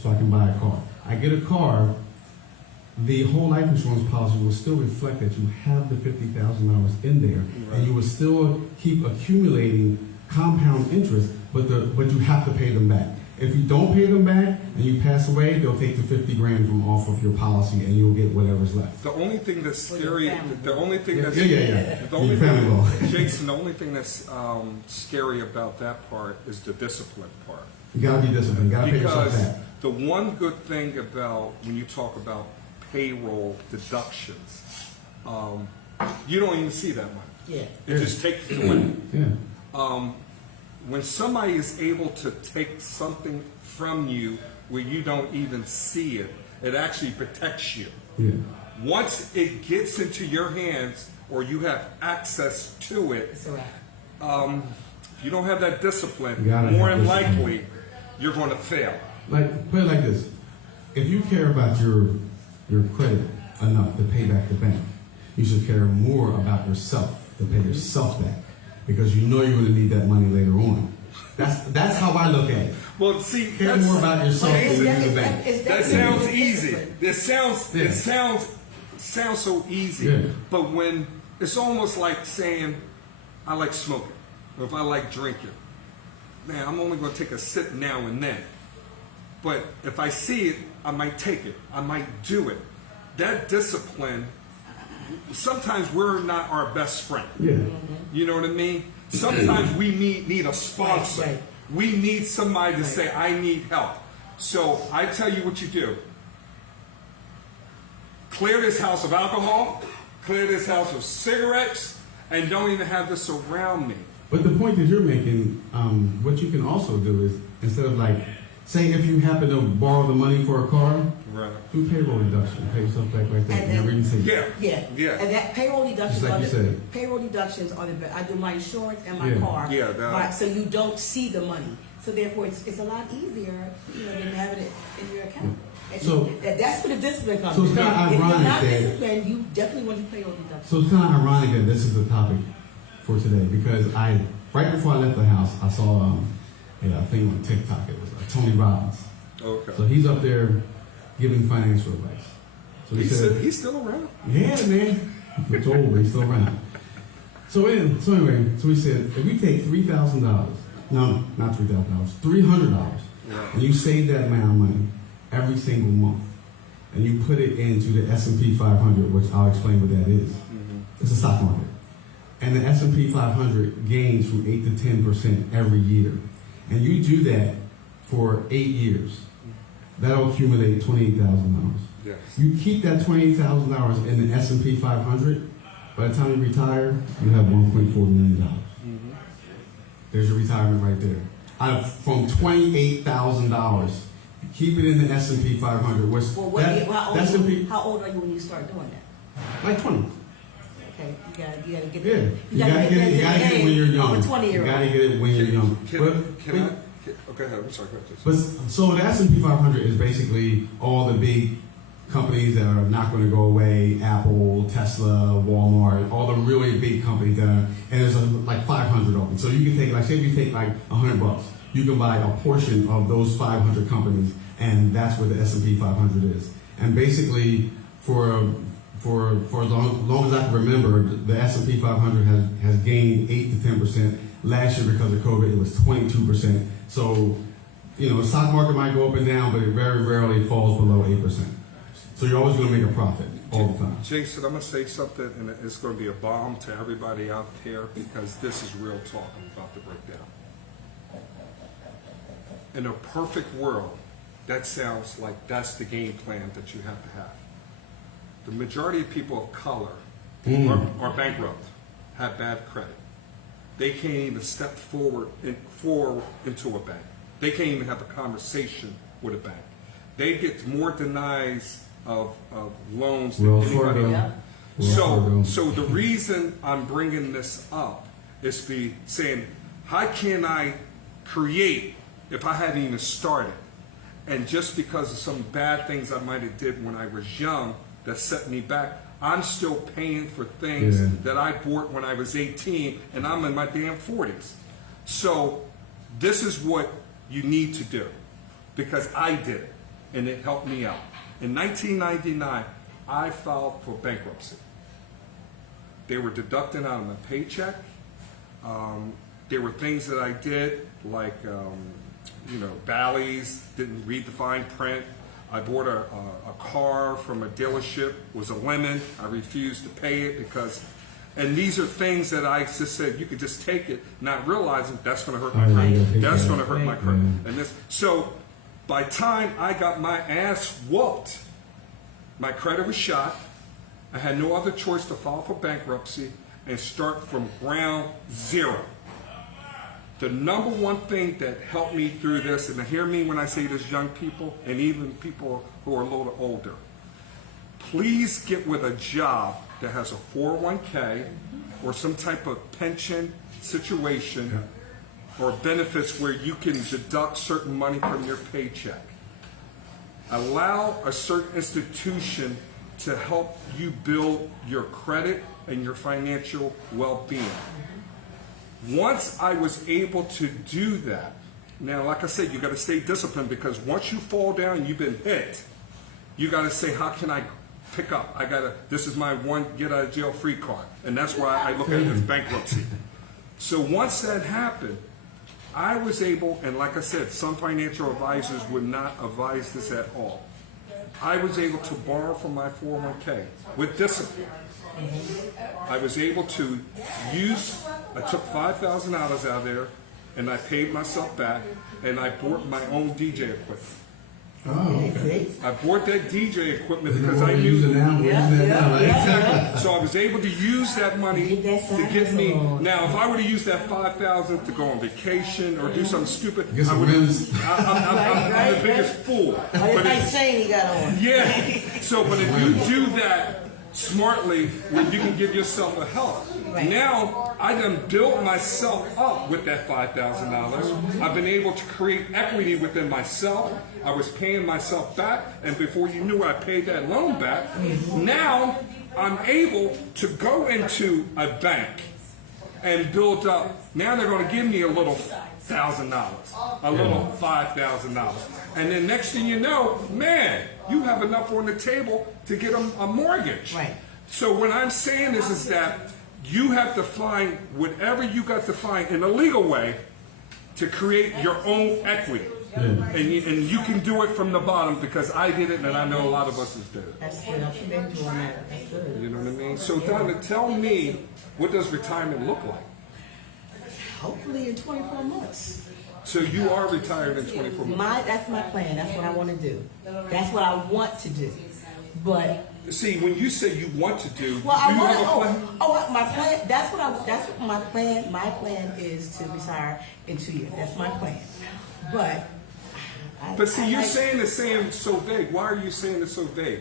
so I can buy a car. I get a car. The whole life insurance policy will still reflect that you have the $50,000 in there, and you will still keep accumulating compound interest, but you have to pay them back. If you don't pay them back and you pass away, they'll take the $50,000 from off of your policy, and you'll get whatever's left. The only thing that's scary, the only thing that's Yeah. the only Your family law. Jason, the only thing that's scary about that part is the discipline part. You gotta be disciplined. You gotta pay yourself Because back. the one good thing about when you talk about payroll deductions, you don't even see that money. Yeah. It just takes it away. Yeah. When somebody is able to take something from you where you don't even see it, it actually protects you. Yeah. Once it gets into your hands or you have access to it, It's all right. if you don't have that discipline, You gotta more have than discipline. likely you're going to fail. Like, put it like this. If you care about your credit enough to pay back the bank, you should care more about yourself to pay yourself back, because you know you're going to need that money later on. That's how I look at it. Well, see, Care more about yourself than you do the bank. that sounds easy. It sounds so easy. Yeah. But when it's almost like saying, I like smoking, or if I like drinking, man, I'm only going to take a sip now and then. But if I see it, I might take it. I might do it. That discipline, sometimes we're not our best friend. Yeah. You know what I mean? Sometimes we need a sponsor. Right. We need somebody to say, I need help. So I tell you what you do. Clear this house of alcohol, clear this house of cigarettes, and don't even have this around me. But the point that you're making, what you can also do is, instead of like, say if you happen to borrow the money for a car, Right. do payroll deduction, pay yourself back right there. And Never even see it. Yeah. Yeah. Yeah. And that payroll deductions Just like are you the said. payroll deductions are the best. I do my insurance and my Yeah. car. Yeah, that- Right, so you don't see the money. So therefore it's a lot easier, than having it in your account. And So- that's where the discipline comes. So it's kinda If you're ironic not that- disciplined, you definitely want your payroll deduction. So it's kind of ironic that this is the topic for today, because right before I left the house, I saw a thing on TikTok. It was Tony Robbins. Okay. So he's up there giving financial advice. So he said, He's still around. "Yeah, man, it's old, but he's still around." So anyway, he said, if we take $3,000, no, not $3,000, $300, and you save that amount of money every single month, and you put it into the S&P 500, which I'll explain what that is. It's a stock market. And the S&P 500 gains from 8 to 10% every year. And you do that for 8 years. That'll accumulate $28,000. Yes. You keep that $28,000 in the S&P 500, by the time you retire, you have $1.4 million. There's your retirement right there. From $28,000, you keep it in the S&P 500. Which Well, how that's old are you when you start doing that? like 20. Okay, you gotta get Yeah, there. you gotta get it when you're young. Over 20 year You gotta old. get it when you're young. Can Okay, I'm sorry. Go ahead. But so the S&P 500 is basically all the big companies that are not going to go away: Apple, Tesla, Walmart, all the really big companies that are, and there's like 500 of them. So you can take, like, say if you take like $100, you can buy a portion of those 500 companies, and that's where the S&P 500 is. And basically, for as long as I can remember, the S&P 500 has gained 8 to 10%. Last year, because of COVID, it was 22%. So, you know, the stock market might go up and down, but it very rarely falls below 8%. So you're always going to make a profit all the time. Jason, I'm going to say something, and it's going to be a bomb to everybody out there, because this is real talk I'm about to break down. In a perfect world, that sounds like that's the game plan that you have to have. The majority of people of color are bankrupt, have bad credit. They can't even step forward into a bank. They can't even have a conversation with a bank. They get more denies of loans than anybody else. So the reason I'm bringing this up is saying, how can I create if I hadn't even started? And just because of some bad things I might have did when I was young that set me back, I'm still paying for things that I bought when I was 18, and I'm in my damn 40s. So this is what you need to do, because I did it, and it helped me out. In 1999, I filed for bankruptcy. They were deducting out of my paycheck. There were things that I did, like valleys, didn't read the fine print. I bought a car from a dealership, was a lemon. I refused to pay it because, and these are things that I just said, you could just take it, not realizing that's going to hurt my credit. That's going to hurt my credit. And this, so by the time I got my ass whooped, my credit was shot. I had no other choice to file for bankruptcy and start from ground zero. The number one thing that helped me through this, and hear me when I say this, young people, and even people who are a little older, please get with a job that has a 401k or some type of pension situation or benefits where you can deduct certain money from your paycheck. Allow a certain institution to help you build your credit and your financial well-being. Once I was able to do that, now, like I said, you got to stay disciplined, because once you fall down and you've been hit, you got to say, how can I pick up? This is my one get out of jail free card. And that's why I look at it as bankruptcy. So once that happened, I was able, and like I said, some financial advisors would not advise this at all. I was able to borrow from my 401k with discipline. I was able to I took $5,000 out of there, and I paid myself back, and I bought my own DJ equipment. Oh, okay. I bought that DJ equipment because I Use it knew. now. Exactly. So I was able to use that money to get me. Now, if I were to use that $5,000 to go on vacation or do something stupid, Get some rims. I'm the biggest fool. But Like saying he got on. yeah. So, but if you do that smartly, when you can give yourself a help. Now, I done built myself up with that $5,000. I've been able to create equity within myself. I was paying myself back, and before you knew, I paid that loan back. Now, I'm able to go into a bank and build up. Now they're going to give me a little $1,000, a little $5,000. And then next thing you know, man, you have enough on the table to get a mortgage. Right. So what I'm saying is that you have to find whatever you got to find in a legal way to create your own equity. And you can do it from the bottom, because I did it, and I know a lot of us has did it. That's good. I've been doing that. That's good. You know what I mean? So Donna, tell me, what does retirement look like? Hopefully in 24 months. So you are retired in 24 months. That's my plan. That's what I want to do. That's what I want to do. But See, when you say you want to do, well, I do you want have a plan? to. My plan. That's what my plan. My plan is to retire in 2 years. That's my plan. But But see, you're saying so vague. Why are you saying it so vague?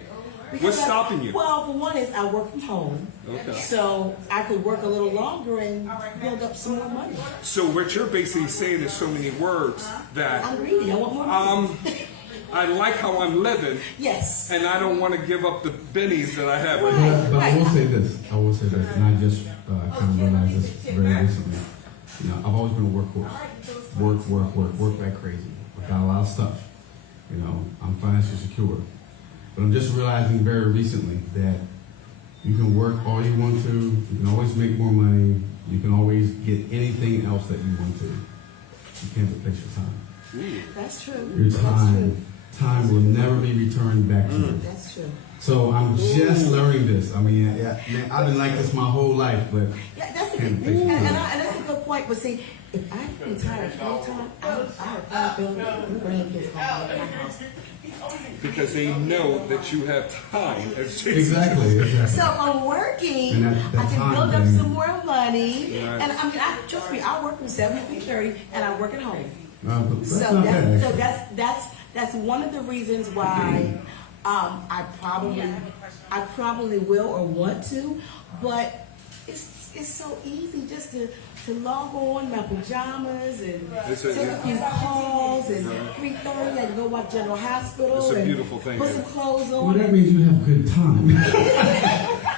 What's stopping you? Well, for one is I work from home, Okay. so I could work a little longer and build up some more money. So what you're basically saying is so many words that I'm greedy. I want more money. I like how I'm living, Yes. and I don't want to give up the bennies that I have. Right. But I will say this. And I just kind of realized this very recently. You know, I've always been a workhorse. Work like crazy. I've got a lot of stuff. You know, I'm financially secure. But I'm just realizing very recently that you can work all you want to. You can always make more money. You can always get anything else that you want to. You can't replace your time. That's true. Your That's time, true. time will never be returned back to you. That's true. So I'm just learning this. I mean, man, I've been like this my whole life, but Yeah, that's a Can't good, replace your time. and that's a good point. But see, if I retire full time, I have five grandkids home in my house. Because they know that you have time. As Jason exactly. So I'm working. And that I can time build up thing. some more money, Right. and I mean, trust me, I work from 7 to 3:30, and I work at home. But that's So not bad. that's actually. that's one of the reasons why I probably will or want to, but it's so easy just to log on my pajamas and It's take a few calls and 3:30 I can go watch General Hospital It's a and beautiful thing, put yeah. some clothes Well, on. that means you have good time.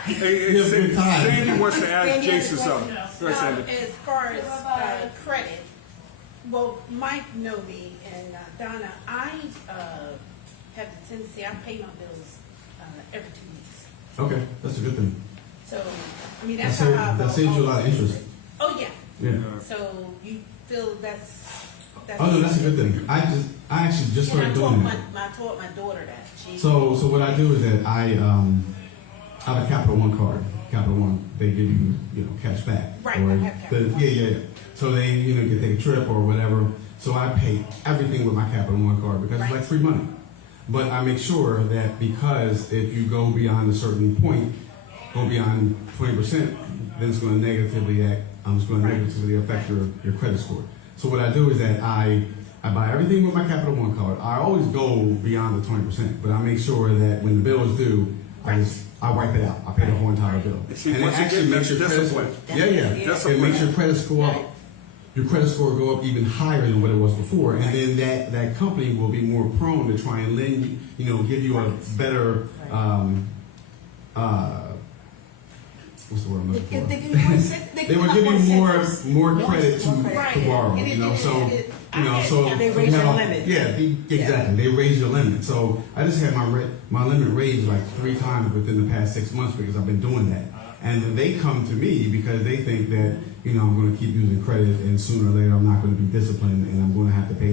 Hey, You have a good time. Sandy wants to ask Sandy has a Jason something. Go ahead, Sandy. As far as credit, well, Mike know me, and Donna, I have the tendency, I pay my bills every 2 weeks. Okay, that's a good thing. So, I mean, That that's how I that saves you a lot of interest. Oh, yeah. Yeah. So you feel that's Oh no, that's a good thing. I actually just And started doing that. I taught my daughter that. She, So what I do is that I have a Capital One card. Capital One, they give you cash back. Right, Or I have Capital One. Yeah. So they get take a trip or whatever. So I pay everything with my Capital One card because it's Right. like free money. But I make sure that because if you go beyond a certain point, go beyond 20%, then it's going to negatively affect your credit score. So what I do is that I buy everything with my Capital One card. I always go beyond the 20%, but I make sure that when the bill is due, I wipe it out. I pay the whole entire bill. See, and once it actually again, makes that's your credit discipline. score. Yeah. Discipline. It makes your credit score up. Your credit score go up even higher than what it was before, and then that company will be more prone to try and lend you, give you a better what's the word I'm looking for? They will give you more credit to borrow. They raise your limit. Exactly. They raise your limit. So I just had my limit raised like 3 times within the past 6 months because I've been doing that. And then they come to me because they think that I'm going to keep using credit, and sooner or later I'm not going to be disciplined, and I'm going to have to pay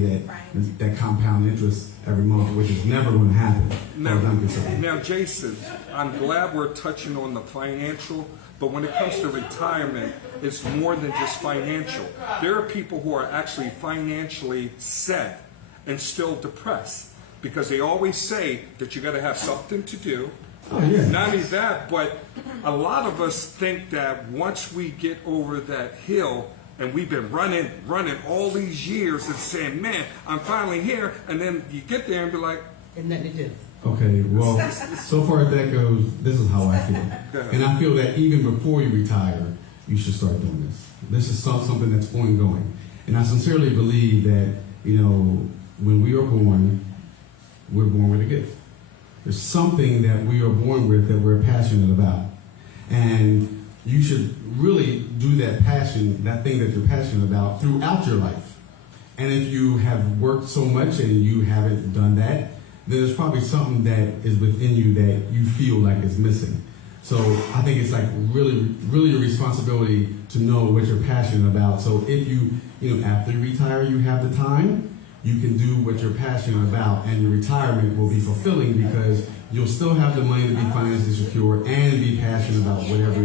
that compound interest every month, which is never going to happen. Now, Jason, I'm glad we're touching on the financial, but when it comes to retirement, it's more than just financial. There are people who are actually financially set and still depressed because they always say that you got to have something to do. Oh, yeah. Not only that, but a lot of us think that once we get over that hill, and we've been running all these years and saying, man, I'm finally here, and then you get there and be like, And nothing to do. Okay, well, so far as that goes, this is how I feel. And I feel that even before you retire, you should start doing this. This is something that's ongoing. And I sincerely believe that, when we are born, we're born with a gift. There's something that we are born with that we're passionate about. And you should really do that thing that you're passionate about throughout your life. And if you have worked so much and you haven't done that, then there's probably something that is within you that you feel like is missing. So I think it's like really, really a responsibility to know what you're passionate about. So if after you retire, you have the time, you can do what you're passionate about, and your retirement will be fulfilling because you'll still have the money to be financially secure and be passionate about whatever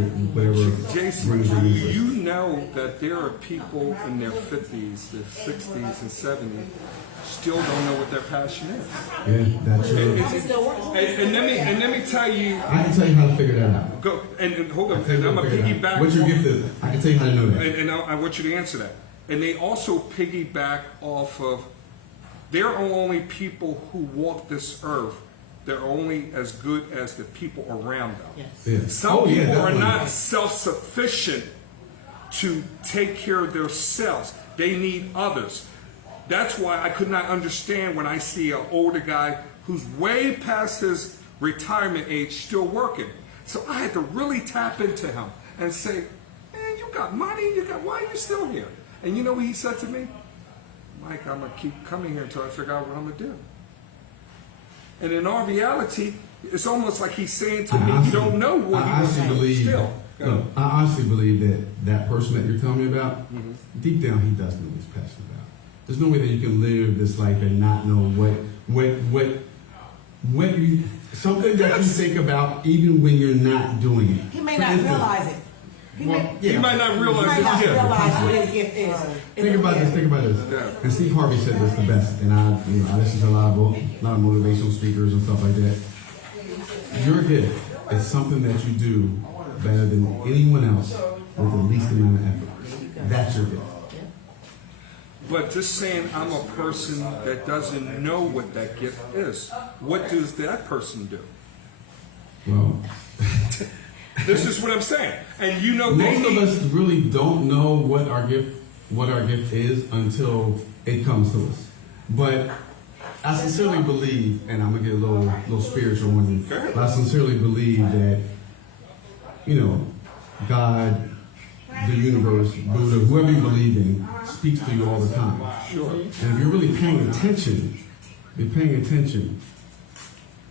Jason, brings you interest. you know that there are people in their 50s, their 60s, and 70s still don't know what their passion is. Yeah, that's true. I'm still working. And let me tell you, I can tell you how to figure that out. go and hold on, I can and I'm tell gonna you how to figure it out. piggyback. What's your gift is? I can tell you how to know that. And I want you to answer that. And they also piggyback off of there are only people who walk this earth they're only as good as the people around them. Yes. Yeah. Some Oh, yeah, people are definitely. not self-sufficient to take care of themselves. They need others. That's why I could not understand when I see an older guy who's way past his retirement age still working. So I had to really tap into him and say, man, you got money, why are you still here? And you know what he said to me? Mike, I'm gonna keep coming here until I figure out what I'm gonna do. And in our reality, it's almost like he's saying to me, you don't know what I he wants to honestly do believe. still. Look, I honestly believe that person that you're telling me about, Mm-hmm. deep down, he does know what he's passionate about. There's no way that you can live this life and not know what you something that you think about even when you're not doing it. He may For not instance, realize it. He well, may, He might not he realize might his not gift. realize what his gift is. Think about this. Think about this. Yeah. And Steve Harvey said this the best. And I listen to a lot of motivational speakers and stuff like that. Your gift is something that you do better than anyone else with the least amount of effort. That's your gift. But just saying I'm a person that doesn't know what that gift is, what does that person do? Well, This is what I'm saying. And you know, they most of need, us really don't know what our gift is until it comes to us. But I sincerely believe, and I'm gonna get a little spiritual on you. But I sincerely believe that, God, the universe, Buddha, whoever you believe in, speaks to you all the time. Sure. And if you're really paying attention,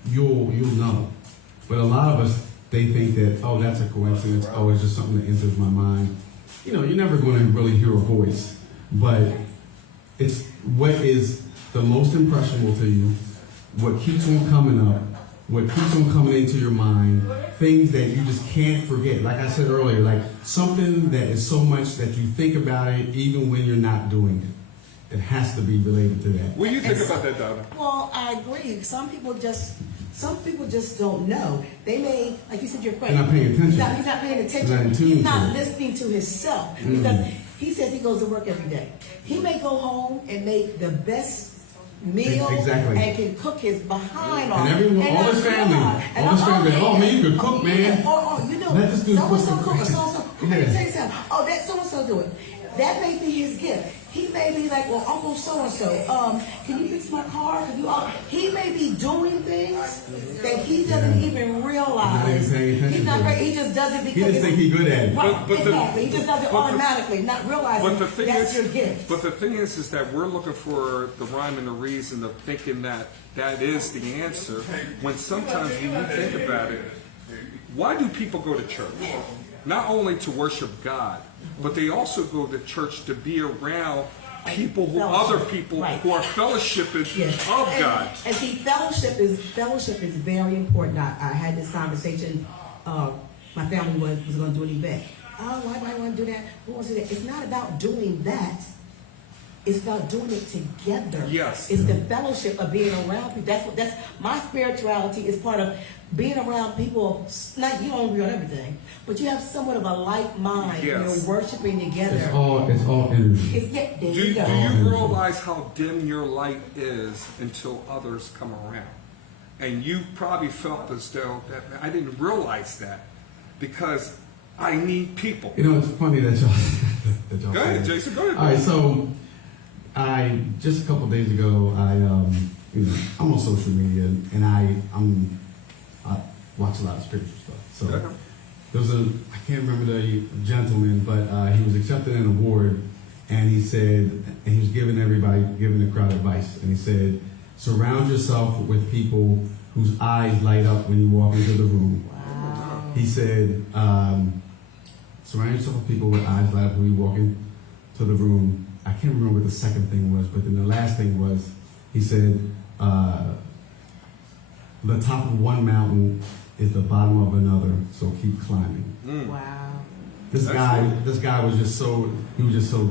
you'll know. But a lot of us, they think that, oh, that's a coincidence. Oh, it's just something that enters my mind. You're never going to really hear a voice. But it's what is the most impressionable to you, what keeps on coming up, what keeps on coming into your mind, things that you just can't forget. Like I said earlier, like something that is so much that you think about it even when you're not doing it. It has to be related to that. what do you think about that, Donna? Well, I agree. Some people just don't know. They may, like you said, your friend. They're not paying attention. He's not paying attention. They're not in tune He's to not it. listening to himself. Because he says he goes to work every day. He may go home and make the best meal Exactly. and can cook his behind off. And everyone, all his family, oh man, you can cook, man. Let this dude so-and-so cook. cook or so-and-so. Let me Yeah. tell you something. Oh, that so-and-so do it. That may be his gift. He may be like, well, Uncle so-and-so, can you fix my car? He may be doing things that he doesn't even realize. He's not even paying attention He's not to it. he just does it He because just think he's good at it. Right, But the- exactly. He just does it but the- automatically, not realizing But the thing that's is, your gift. But the thing is that we're looking for the rhyme and the reason of thinking that that is the answer. When sometimes when you think about it, why do people go to church? Not only to worship God, but they also go to church to be around people who Fellowship. other people Right. who are fellowshipping Yes. of God. And see, fellowship is very important. I had this conversation. My family was going to do an event. Oh, why do I want to do that? Who wants to do that? It's not about doing that. It's about doing it together. Yes. It's the fellowship of being around people. That's my spirituality is part of being around people. Not you don't agree on everything, but you have somewhat of a like mind. Yes. You're worshiping together. It's all energy. There Do you go. you realize how dim your light is until others come around? And you probably felt as though that, man, I didn't realize that because I need people. It's funny that y'all. that y'all Go say ahead, that. Jason. Go ahead. All right, so I just a couple days ago, I'm on social media and I watch a lot of spiritual stuff. So Yeah. there was I can't remember the gentleman, but he was accepting an award, and he said, and he was giving the crowd advice, and he said, surround yourself with people whose eyes light up when you walk into the room. Wow. He said, surround yourself with people with eyes light up when you walk into the room. I can't remember what the second thing was, but then the last thing was, he said, the top of one mountain is the bottom of another, so keep climbing. Wow. This guy was just so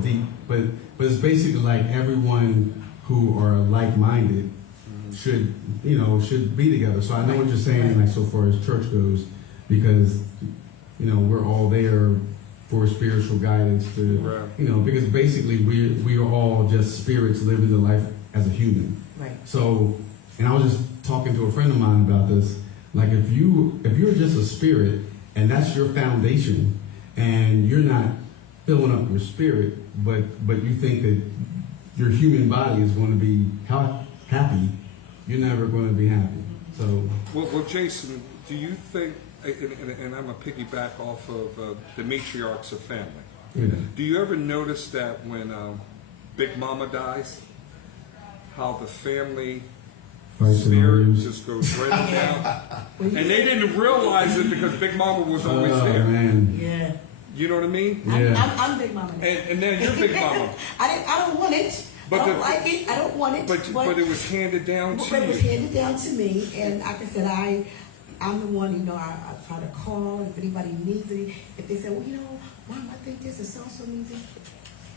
deep, but it's basically like everyone who are like-minded should be together. So I know what you're saying, like so far as church goes, because we're all there for spiritual guidance to Right. because basically we are all just spirits living the life as a human. Right. So And I was just talking to a friend of mine about this. Like if you're just a spirit and that's your foundation, and you're not filling up your spirit, but you think that your human body is going to be happy, you're never going to be happy. So, well, Jason, do you think? And I'm a piggyback off of the matriarchs of family. you know, Do you ever notice that when Big Mama dies, how the family fights and spirit argues. just goes right down? And they didn't realize it because Big Mama was always Oh there. man, Yeah. You know what I mean? Yeah. I'm Big Mama now. And then you're Big Mama. I don't want it. But I don't the- like it. I don't want it. But it was handed down But to it was you. handed down to me, and like I said, I'm the one, I try to call if anybody needs it. If they say, well, Mom, I think this is so needs it.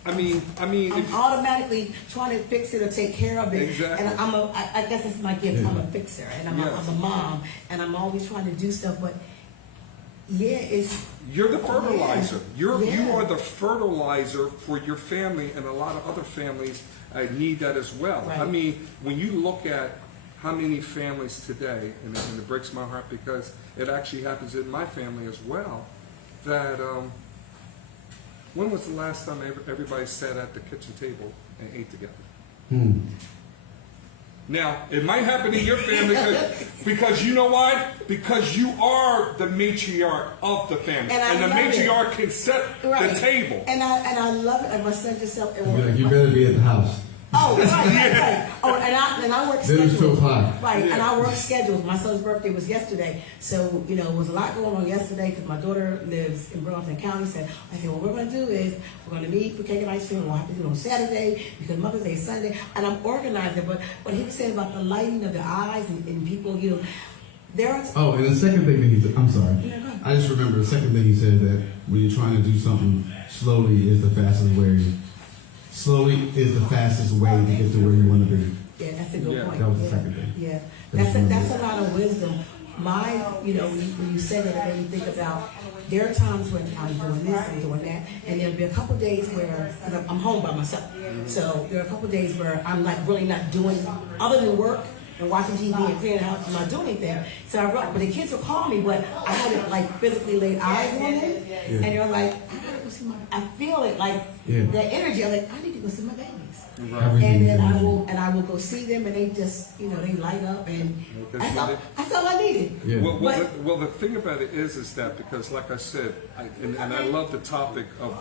I mean, I'm if, automatically trying to fix it or take care of it. Exactly. And I guess that's my gift. Yeah. I'm a fixer, and Yes. I'm a mom, and I'm always trying to do stuff, but yeah, it's, you're the fertilizer. You Yeah. are the fertilizer for your family, and a lot of other families need that as well. Right. I mean, when you look at how many families today, and it breaks my heart because it actually happens in my family as well, that when was the last time everybody sat at the kitchen table and ate together? Now, it might happen in your family because you know why? Because you are the matriarch of the family. And I And the love it. matriarch can set right. the table. And I love it. And my son just said, You're like, you better be at the house. oh, right. Oh, and I work Dinner's schedules. 2:00. Right, and Yeah. I work schedules. My son's birthday was yesterday, so it was a lot going on yesterday because my daughter lives in Burlington County. I said, what we're going to do is we're going to meet for cake and ice cream. We'll have to do it on Saturday because Mother's Day is Sunday, and I'm organizing. But what he was saying about the lighting of the eyes and people, there are. Oh, and the second thing that he said, I'm sorry. Yeah, go ahead. I just remember the second thing he said, that when you're trying to do something slowly is the fastest way. Slowly is the fastest way to get to where you want to be. Yeah, that's a good Yeah. point. That was the Yeah. second thing. Yeah, That's that's a lot of wisdom. When you said that, it made me think about there are times when I'm doing this, I'm doing that, and there'll be a couple days where, because I'm home by myself, so there are a couple days where I'm like really not doing, other than work and watching TV and cleaning the house, I'm not doing anything. So but the kids will call me, but I haven't like physically laid eyes on them, and they're like, I gotta go see I feel it, like that energy. I'm like, I need to go see my babies. Right. Everything's And then in I will go see them, and they just, they light up, and Because that's all I needed. Yeah. Well, the thing about it is that because, like I said, and I love the topic of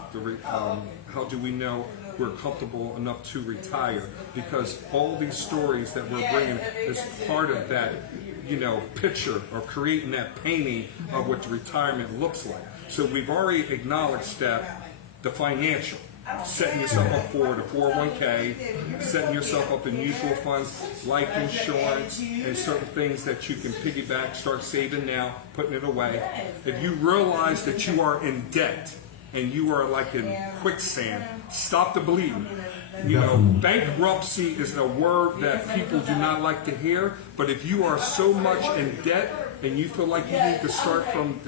how do we know we're comfortable enough to retire? Because all these stories that we're bringing is part of that, picture or creating that painting of what the retirement looks like. So we've already acknowledged that the financial. Setting yourself up for the 401k, setting yourself up in mutual funds, life insurance, and certain things that you can piggyback, start saving now, putting it away. If you realize that you are in debt and you are like in quicksand, stop the bleeding. Bankruptcy is a word that people do not like to hear, but if you are so much in debt and you feel like you need to start from,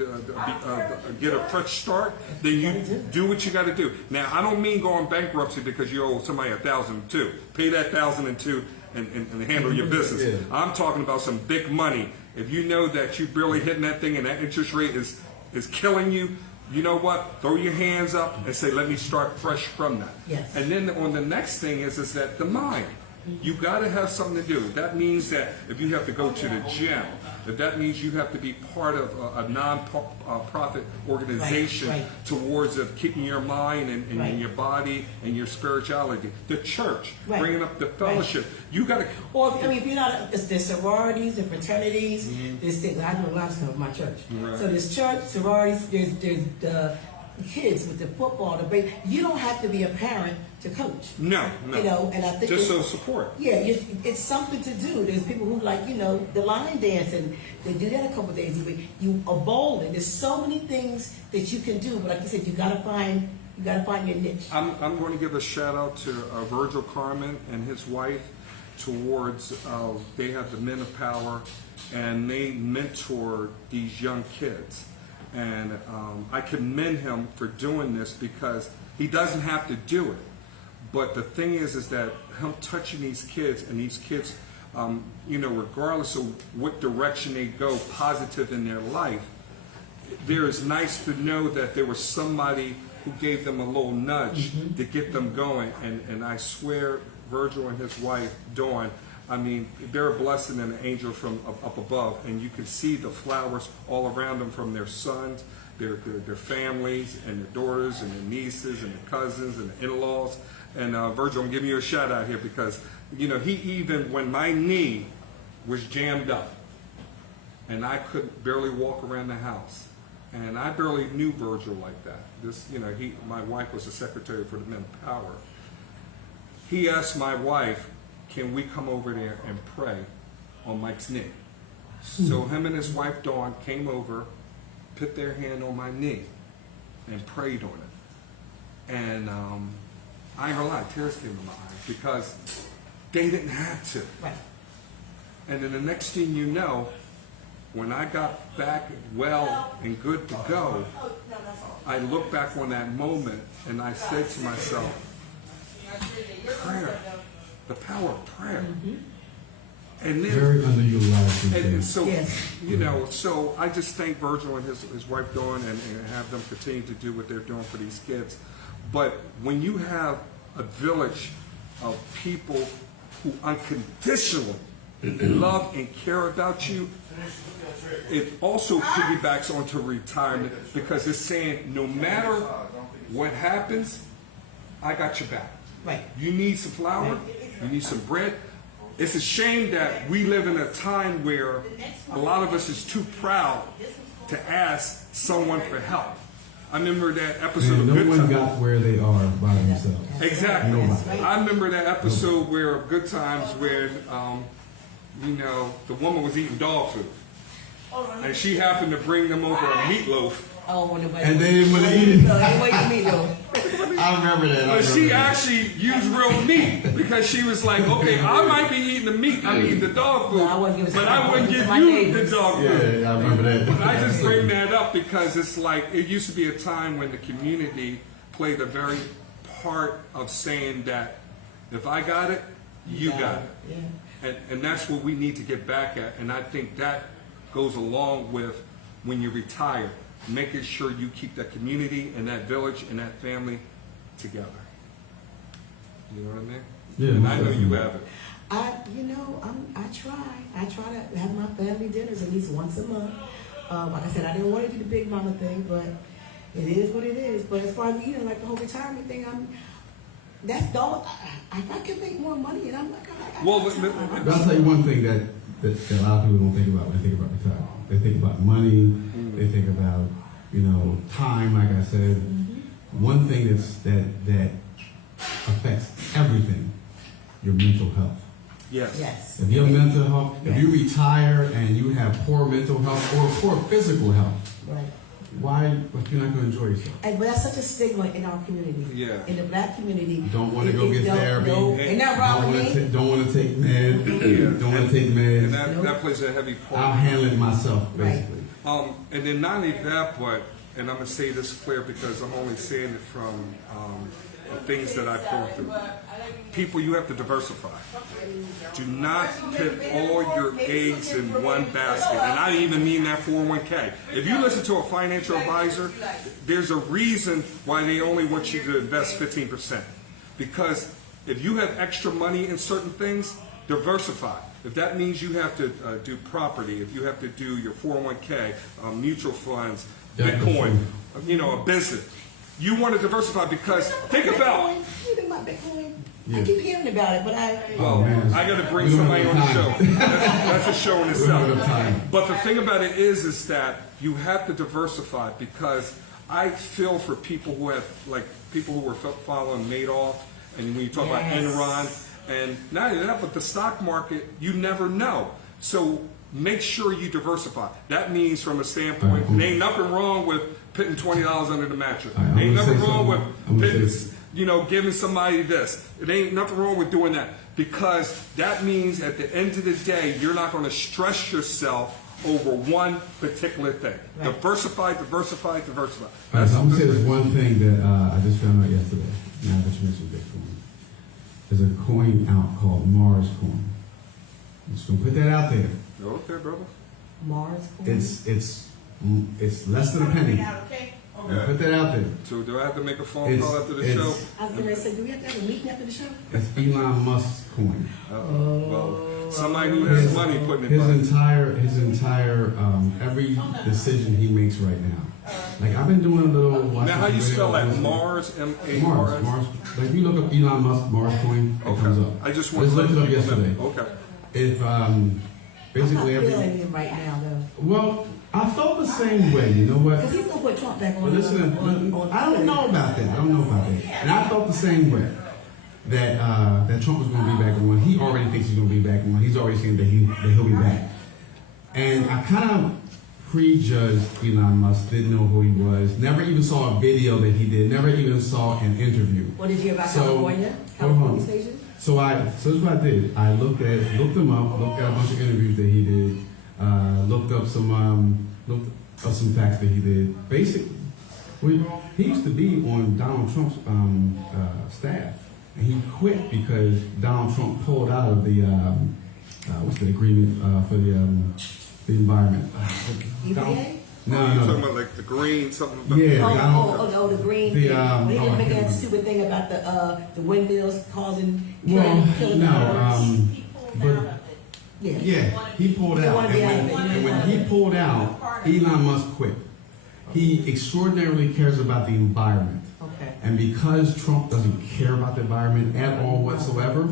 get a fresh start, then you do what you got to do. Now, I don't mean going bankruptcy because you owe somebody $1,002. Pay that $1,002 and handle your business. Yeah. I'm talking about some big money. If you know that you're barely hitting that thing and that interest rate is killing you, you know what? Throw your hands up and say, let me start fresh from that. Yes. And then on the next thing is that the mind. You got to have something to do. That means that if you have to go to the gym, that means you have to be part of a non-profit organization Right. towards keeping your mind and Right. your body and your spirituality. The church, Right. bringing up the fellowship. You got to. Or, if you're not, there's sororities, there's fraternities, there's things. I know a lot of stuff in my church. Right. So there's church, sororities, there's the kids with the football, the baseball. You don't have to be a parent to coach. No. And I think Just it's- so support. Yeah, it's something to do. There's people who like, the line dance, and they do that a couple days a week. You are bowling. There's so many things that you can do, but like you said, you gotta find your niche. I'm going to give a shout out to Virgil Carmen and his wife towards, they have the Men of Power, and they mentor these young kids. And I commend him for doing this because he doesn't have to do it. But the thing is that him touching these kids and these kids regardless of what direction they go positive in their life, there is nice to know that there was somebody who gave them a little nudge to get them going. And I swear, Virgil and his wife, Dawn, I mean, they're a blessing and an angel from up above. And you can see the flowers all around them from their sons, their families, and their daughters, and their nieces, and their cousins, and the in-laws. And Virgil, I'm giving you a shout out here because, he even, when my knee was jammed up, and I could barely walk around the house, and I barely knew Virgil like that. My wife was the secretary for the Men of Power. He asked my wife, can we come over there and pray on Mike's knee? So him and his wife, Dawn, came over, put their hand on my knee, and prayed on it. And I ain't gonna lie, tears came in my eyes because they didn't have to. Right. And then the next thing you know, when I got back well and good to go, I look back on that moment and I said to myself, prayer, the power of prayer. And then, Very underutilized. and so, Yes. so I just thank Virgil and his wife Dawn and have them continue to do what they're doing for these kids. But when you have a village of people who unconditionally love and care about you, it also piggybacks onto retirement because it's saying no matter what happens, I got your back. Right. You need some flour, you need some bread. It's a shame that we live in a time where a lot of us is too proud to ask someone for help. I remember that episode And of no Good one Times. got where they are by themselves. Exactly. Nobody. I remember that episode where of Good Times when, the woman was eating dog food. And she happened to bring them over a meatloaf. Oh, when And they didn't want to eat it. No, they wait for me though. I remember that. But she actually used real meat because she was like, okay, I might be eating the meat, I'm eating the dog food, No, I wouldn't give it to but my- I wouldn't give my you neighbors. the dog food. Yeah, I remember that. But I just bring that up because it's like, it used to be a time when the community played a very part of saying that if I got it, you got it. Yeah. And that's what we need to get back at. And I think that goes along with when you retire, making sure you keep that community and that village and that family together. You know what I mean? Yeah, And I know definitely. you have it. I try to have my family dinners at least once a month. Like I said, I didn't want to do the big mama thing, but it is what it is. But as far as me, like the whole retirement thing, that's all. If I can make more money, and I'm like, Well, But I'll tell you one thing that a lot of people don't think about when they think about retirement. They think about money. They think about time. Like I said, one thing that affects everything: your mental health. yes. If your mental health, if Yes. you retire and you have poor mental health or poor physical health, Right. why? But you're not going to enjoy yourself. But that's such a stigma in our community. Yeah. In the black community. You don't want to go It get don't- therapy. No, ain't that wrong with me? Don't want to take meds. Don't want to take And meds. that plays a heavy part. I'll handle it myself, Right. basically. And then not only that, but, and I'm going to say this clear because I'm only saying it from the things that I've gone through. People, you have to diversify. Do not put all your eggs in one basket. And I even mean that 401k. If you listen to a financial advisor, there's a reason why they only want you to invest 15%. Because if you have extra money in certain things, diversify. If that means you have to do property, if you have to do your 401k, mutual funds, Bitcoin, a business, you want to diversify because think about. Even my Bitcoin. Yeah. I keep hearing about it, but Oh, man. I got to bring We don't somebody on have the time. show. That's a show in We don't have itself. time. But the thing about it is that you have to diversify because I feel for people who have, like people who were following Madoff, and when you talk about Yes. Enron, and not only that, but the stock market, you never know. So make sure you diversify. That means from a standpoint, there ain't nothing wrong with putting $20 under the mattress. I'm There ain't gonna nothing say wrong with something. I'm gonna putting, say- giving somebody this. It ain't nothing wrong with doing that because that means at the end of the day, you're not going to stress yourself over one particular thing. Right. Diversify. All right, so I'm gonna say this one thing that I just found out yesterday. Now that you mentioned Bitcoin, there's a coin out called Mars coin. I'm just gonna put that out there. Okay, brother. Mars. It's less than a penny. I'm gonna put that out there. So do I have to make a phone call after the show? I was going to say, do we have to have a meeting after the show? It's Elon Musk's coin. Well, somebody who has money putting it His by. entire every decision he makes right now. Like I've been doing a little. Now, how you spell that? Mars. Mars, M-A-R-S? Mars. Like if you look up Elon Musk Mars coin, it comes up. I just want to looked it up people yesterday. know. Okay. If basically I'm not feeling every him right now, though. well, I felt the same way. You know what? Because he's going to put Trump back on. But listen, I don't know about that. And I felt the same way that Trump was going to be back in one. He already thinks he's going to be back in one. He's already saying that he'll be back. And I kind of prejudged Elon Musk. Didn't know who he was. Never even saw a video that he did. Never even saw an interview. What did you hear about So, California? hold on. California station? So this is what I did. I looked him up, looked at a bunch of interviews that he did, looked up some facts that he did. Basically, he used to be on Donald Trump's staff, and he quit because Donald Trump pulled out of the what's the agreement for the environment? EPA? No. You're talking about like the green, something about Yeah. The green. The, when he I didn't make can't that stupid thing about the windmills causing killing birds. Yeah, he pulled He out. wanted to be out of it. And when he pulled out, Elon Musk quit. He extraordinarily cares about the environment. Okay. And because Trump doesn't care about the environment at all whatsoever,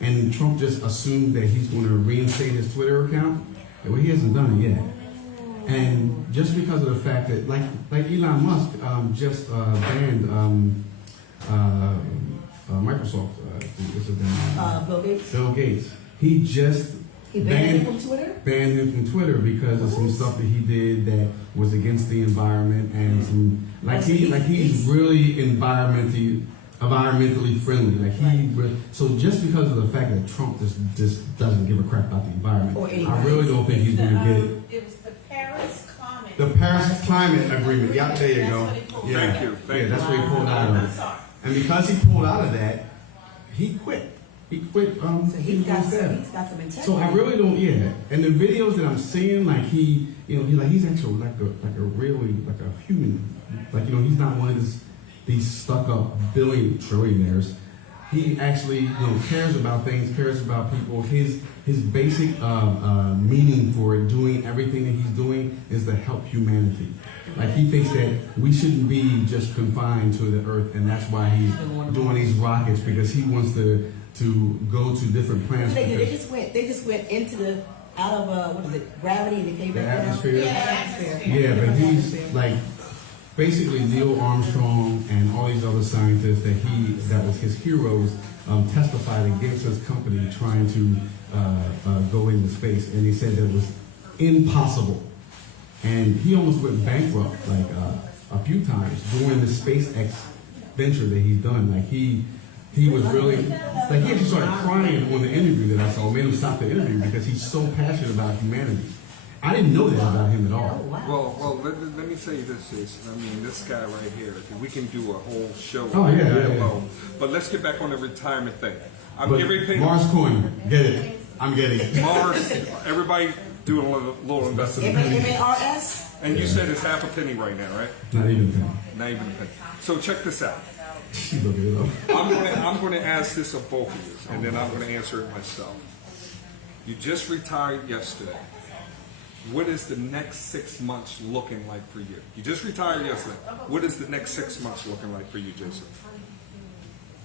and Trump just assumed that he's going to reinstate his Twitter account, well, he hasn't done it yet. And just because of the fact that, like Elon Musk just banned Microsoft, what's his name? Bill Gates. Bill Gates. He just He banned him from Twitter? Banned him from Twitter because of some stuff that he did that was against the environment and some he's really environmentally friendly. So just because of the fact that Trump just doesn't give a crap about the environment, I really don't think he's going to get it. It was the Paris Climate. The Paris Climate Agreement. Yeah, there you go. Yeah. Thank you. That's where he pulled out I'm of. sorry. And because he pulled out of that, he quit. He quit. So he's got instead. some integrity. So I really don't. Yeah. And the videos that I'm seeing, like he's actually like a human. Like he's not one of these stuck up trillionaires. He actually cares about things, cares about people. His basic meaning for doing everything that he's doing is to help humanity. Like he thinks that we shouldn't be just confined to the earth, and that's why he's doing these rockets, because he wants to go to different planets. They just went into out of gravity, and they came The back down. atmosphere. Atmosphere. Yeah, but he's like basically Neil Armstrong and all these other scientists that was his heroes testified against his company trying to go into space, and he said that it was impossible. And he almost went bankrupt a few times during the SpaceX venture that he's done. Like he was really he actually started crying on the interview that I saw. Made him stop the interview because he's so passionate about humanity. I didn't know that about him at all. Oh, wow. Well, let me tell you this, Jason. I mean, this guy right here, we can do a whole show. Oh, yeah. alone. But let's get back on the retirement thing. I'm But everything. Mars coin, get it? I'm getting it. Mars, everybody doing a little investment. MARS? And you said it's half a penny right now, right? Not even a penny. Not even a penny. So check this out. She looked it up. I'm going to ask this of both of you, and then I'm going to answer it myself. You just retired yesterday. What is the next 6 months looking like for you? You just retired yesterday. What is the next 6 months looking like for you, Jason?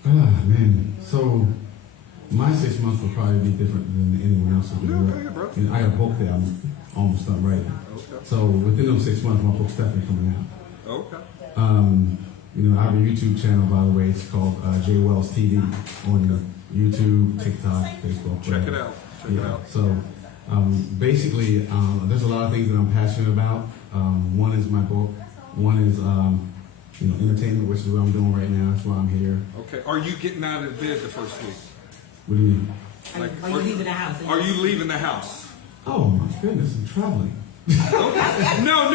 Ah, man. So my 6 months will probably be different than anyone else's. Yeah, bro. And I got a book that I'm almost done writing. Okay. So within those 6 months, my book's definitely coming out. Okay. I have a YouTube channel, by the way. It's called J Wells TV on YouTube, TikTok, Facebook. Check it out. Check it out. So basically, there's a lot of things that I'm passionate about. One is my book. One is entertainment, which is what I'm doing right now. That's why I'm here. Okay. Are you getting out of bed the first week? What do you mean? Are you leaving the house? Are you leaving the house? Oh my goodness, I'm traveling. No.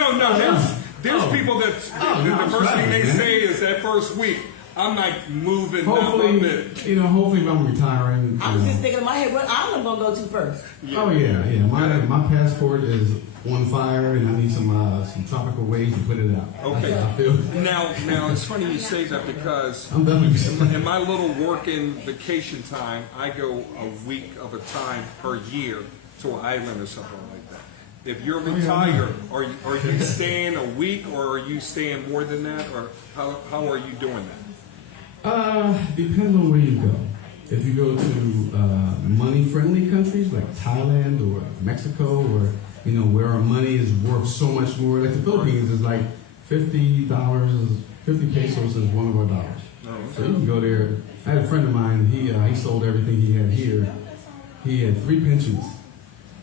There's people that no, the I'm first thing traveling, they man. say is that first week, I'm like moving now a Hopefully, bit. hopefully if I'm retiring. I was just thinking in my head, what island I'm gonna go to first? Oh yeah. My passport is on fire, and I need some tropical ways to put it out. Okay. I feel. Now it's funny you say that because I'm definitely. in my little working vacation time, I go a week of a time per year to an island or something like that. If you're retired, are you staying a week or are you staying more than that, or how are you doing that? Depends on where you go. If you go to money-friendly countries like Thailand or Mexico, or where our money is worth so much more, like the Philippines is like $50 pesos is one of our dollars. So you can go there. I had a friend of mine. He sold everything he had here. He had 3 pensions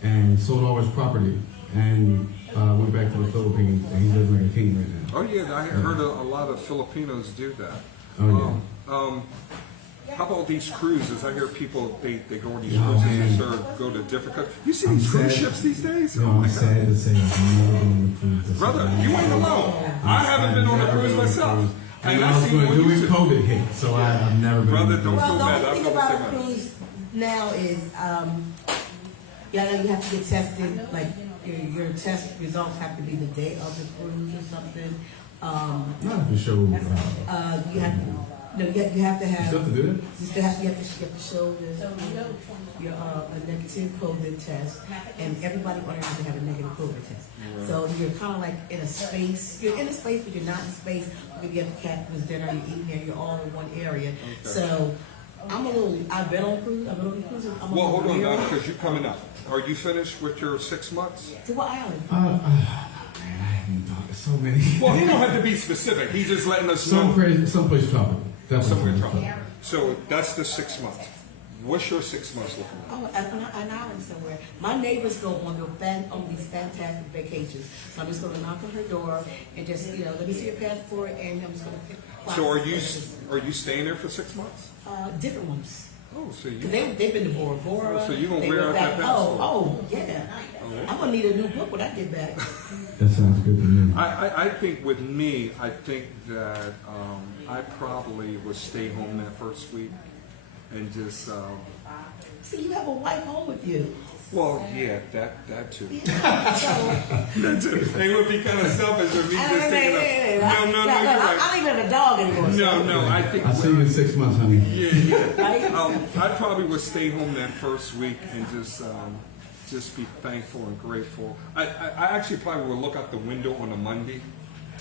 and sold all his property and went back to the Philippines, and he lives like a king right now. Oh yeah, I heard a lot of Filipinos do that. Oh How about these cruises? I hear people they go on these Oh, cruises man. or go to different countries. You see I'm these cruise sad. ships these days? No, Oh my I'm sad God. to say I've never been on a cruise. Brother, you ain't alone. I haven't been on a cruise myself. And I I was see going to on do it, YouTube. COVID hit, so I've never been Brother, on a don't cruise. feel Well, bad. the I only thing feel the about same a way. cruise now is, you have to get tested, like your test results have to be the day of the cruise or something. Not if you show. You have to have. You still have to do that? You have to show your a negative COVID test, and everybody on earth has to have a negative COVID test. So you're kind of like in a space. You're in a space, but you're not in space. Maybe you have the captain's dinner, you're eating there, you're all in one area. So I've been on cruises. Well, hold on now, because you're coming up. Are you finished with your 6 months? To what island? Man, I haven't thought. So many. Well, he don't have to be specific. He's just letting us know. Someplace tropical. Definitely Somewhere someplace trouble. So that's the 6 months. What's your 6 months looking like? Oh, an island somewhere. My neighbors go on these fantastic vacations. So I'm just going to knock on her door and just, let me see your passport, and I'm just going to pick. So are you staying there for 6 months? Different ones. Oh, so you. Cause they've been to Bora Bora. Oh, so you gonna They wear went out that back- passport? Oh, yeah. I'm gonna need a new book when I get back. That sounds good to me. I think with me, I think that I probably would stay home that first week and just. See, you have a wife home with you. Well, yeah, that too. Yeah. So, That too. It would be kind of selfish of me just thinking of. No, you're right. I don't even have a dog anymore. No, I think. I'll see you in 6 months, honey. Yeah. Right? I probably would stay home that first week and just be thankful and grateful. I actually probably would look out the window on a Monday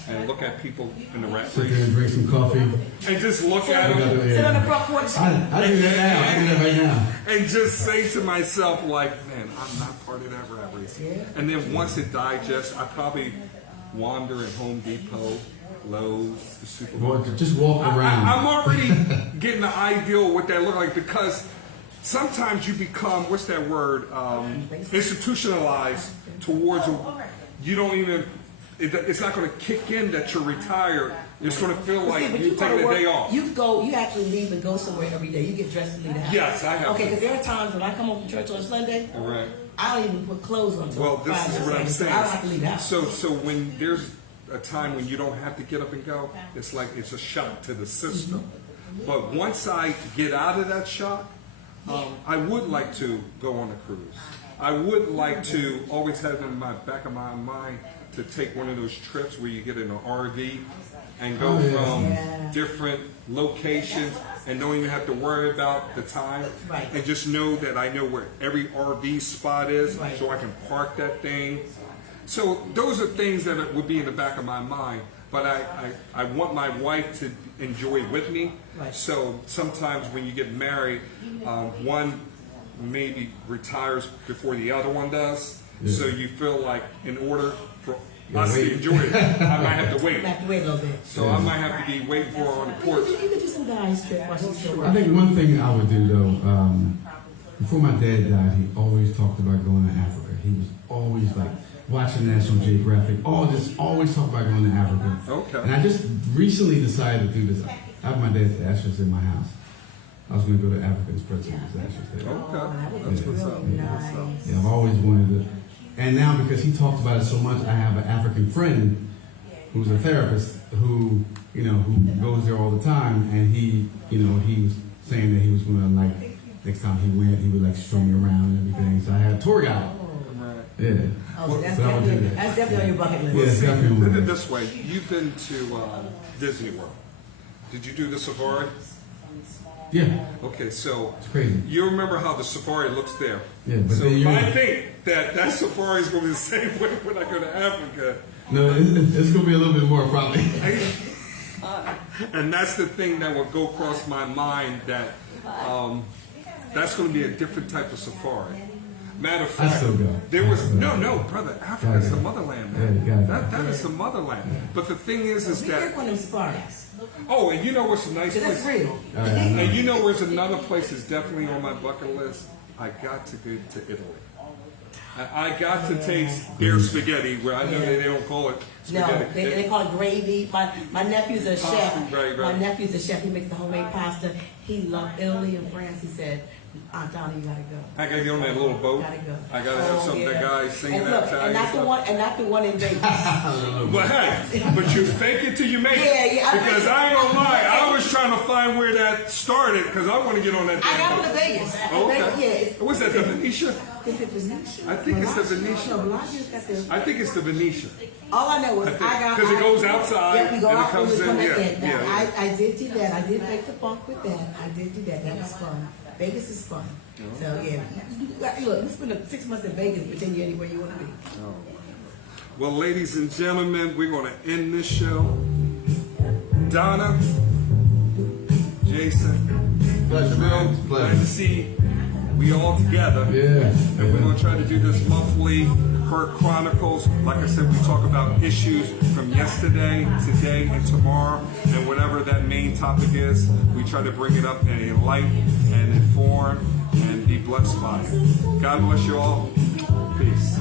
and look at people in the rat Sit there race and drink some coffee. and just look at I them gotta do Sit on the that. front porch. I do that now. I do that right now. and just say to myself, like, man, I'm not part of that rat race. Yeah. And then once it digests, I probably wander at Home Depot, Lowe's, the supermarket. Just walk around. I'm already getting the ideal of what that look like, because sometimes you become, what's that word, institutionalized towards you don't even, it's not going to kick in that you're retired. It's going to feel like But you're go to taking a work, day off. You actually leave and go somewhere every day. You get dressed and leave the house. Yes, I have Okay, to. because there are times when I come home from church on Sunday, All right. I don't even put clothes on. Well, this is what I'm saying. I don't have to leave the house. So when there's a time when you don't have to get up and go, it's like it's a shock to the system. Mm-hmm. But once I get out of that shock, I would like to go on a cruise. I would like to always have in my back of my mind to take one of those trips where you get in an RV and go from Yeah. different locations and don't even have to worry about the time. Right. And just know that I know where every RV spot is, Right. so I can park that thing. So those are things that would be in the back of my mind. But I want my wife to enjoy it with me. Right. So sometimes when you get married, one maybe retires before the other one does. Yeah. So you feel like in order for Yeah, us wait. to enjoy it, I might have to wait. I have to wait a little bit. So I might have to be waiting for her on the porch. You could do some guys trip while she's still I working. think one thing I would do though, before my dad died, he always talked about going to Africa. He was always like watching National Geographic, always talked about going to Africa. Okay. And I just recently decided to do this. I have my dad's ashes in my house. I was going to go to Africa and spread some of his ashes there. Oh, that would That's be what's really up. nice. Yeah, I've always wanted to. And now because he talks about it so much, I have an African friend who's a therapist who goes there all the time, and he was saying that he was gonna, like, next time he went, he would like show me around and everything. So I had a tour guide. Yeah. Oh, so that's So I would do definitely that. that's definitely on your bucket list. Yeah, it's definitely on my Put it list. this way, you've been to Disney World. Did you do the safari? Yeah, Okay, so it's crazy. you remember how the safari looks there. Yeah, but So then you I think that safari is going to be the same way when I go to Africa. no, it's gonna be a little bit more probably. And that's the thing that would go across my mind, that that's going to be a different type of safari. Matter of I fact, still go. there was I still go. no, brother. Africa is the motherland, man. Yeah, you gotta go. That is the motherland. But the thing is Be that careful on them safaris. oh, and you know what's a nice 'Cause that's place? real. And you know where's another place that's definitely on my bucket list? I got to go to Italy. I got to taste their spaghetti, where I know they don't call it No, spaghetti. they call it gravy. My nephew's a chef. right. My nephew's a chef. He makes the homemade pasta. He loved Italy and France. He said, Aunt Donna, you gotta go. I gotta get on that little boat. Gotta go. I gotta have Oh, some of the yeah. guys singing And that look, Italian and not the stuff. one, and not the one in Vegas. But hey, but you fake it till you make it. Yeah, I Because think- I ain't gonna lie, I was trying to find where that started because I want to get on that. I damn got boat. one to Vegas. Oh, okay. Yeah, it's, What's that? The Venetia? is it Venetia? I think it's the Bellagio? Venetia. No, Bellagio's got the. I think it's the Venetia. All I know is I got. Because it goes outside Yeah, we go and it out comes and we in, come yeah, in. Now, yeah. I did do that. I did make the funk with that. I did do that. That was fun. Vegas is fun. So yeah, look, you spend 6 months in Vegas, pretend you're anywhere you want to be. Well, ladies and gentlemen, we're going to end this show. Donna, Jason, Pleasure, man. It's a glad pleasure. to see we all together. Yeah. And we're going to try to do this monthly Hurt Chronicles. Like I said, we talk about issues from yesterday, today, and tomorrow, and whatever that main topic is. We try to bring it up and enlighten and inform and be blessed by it. God bless you all. Peace.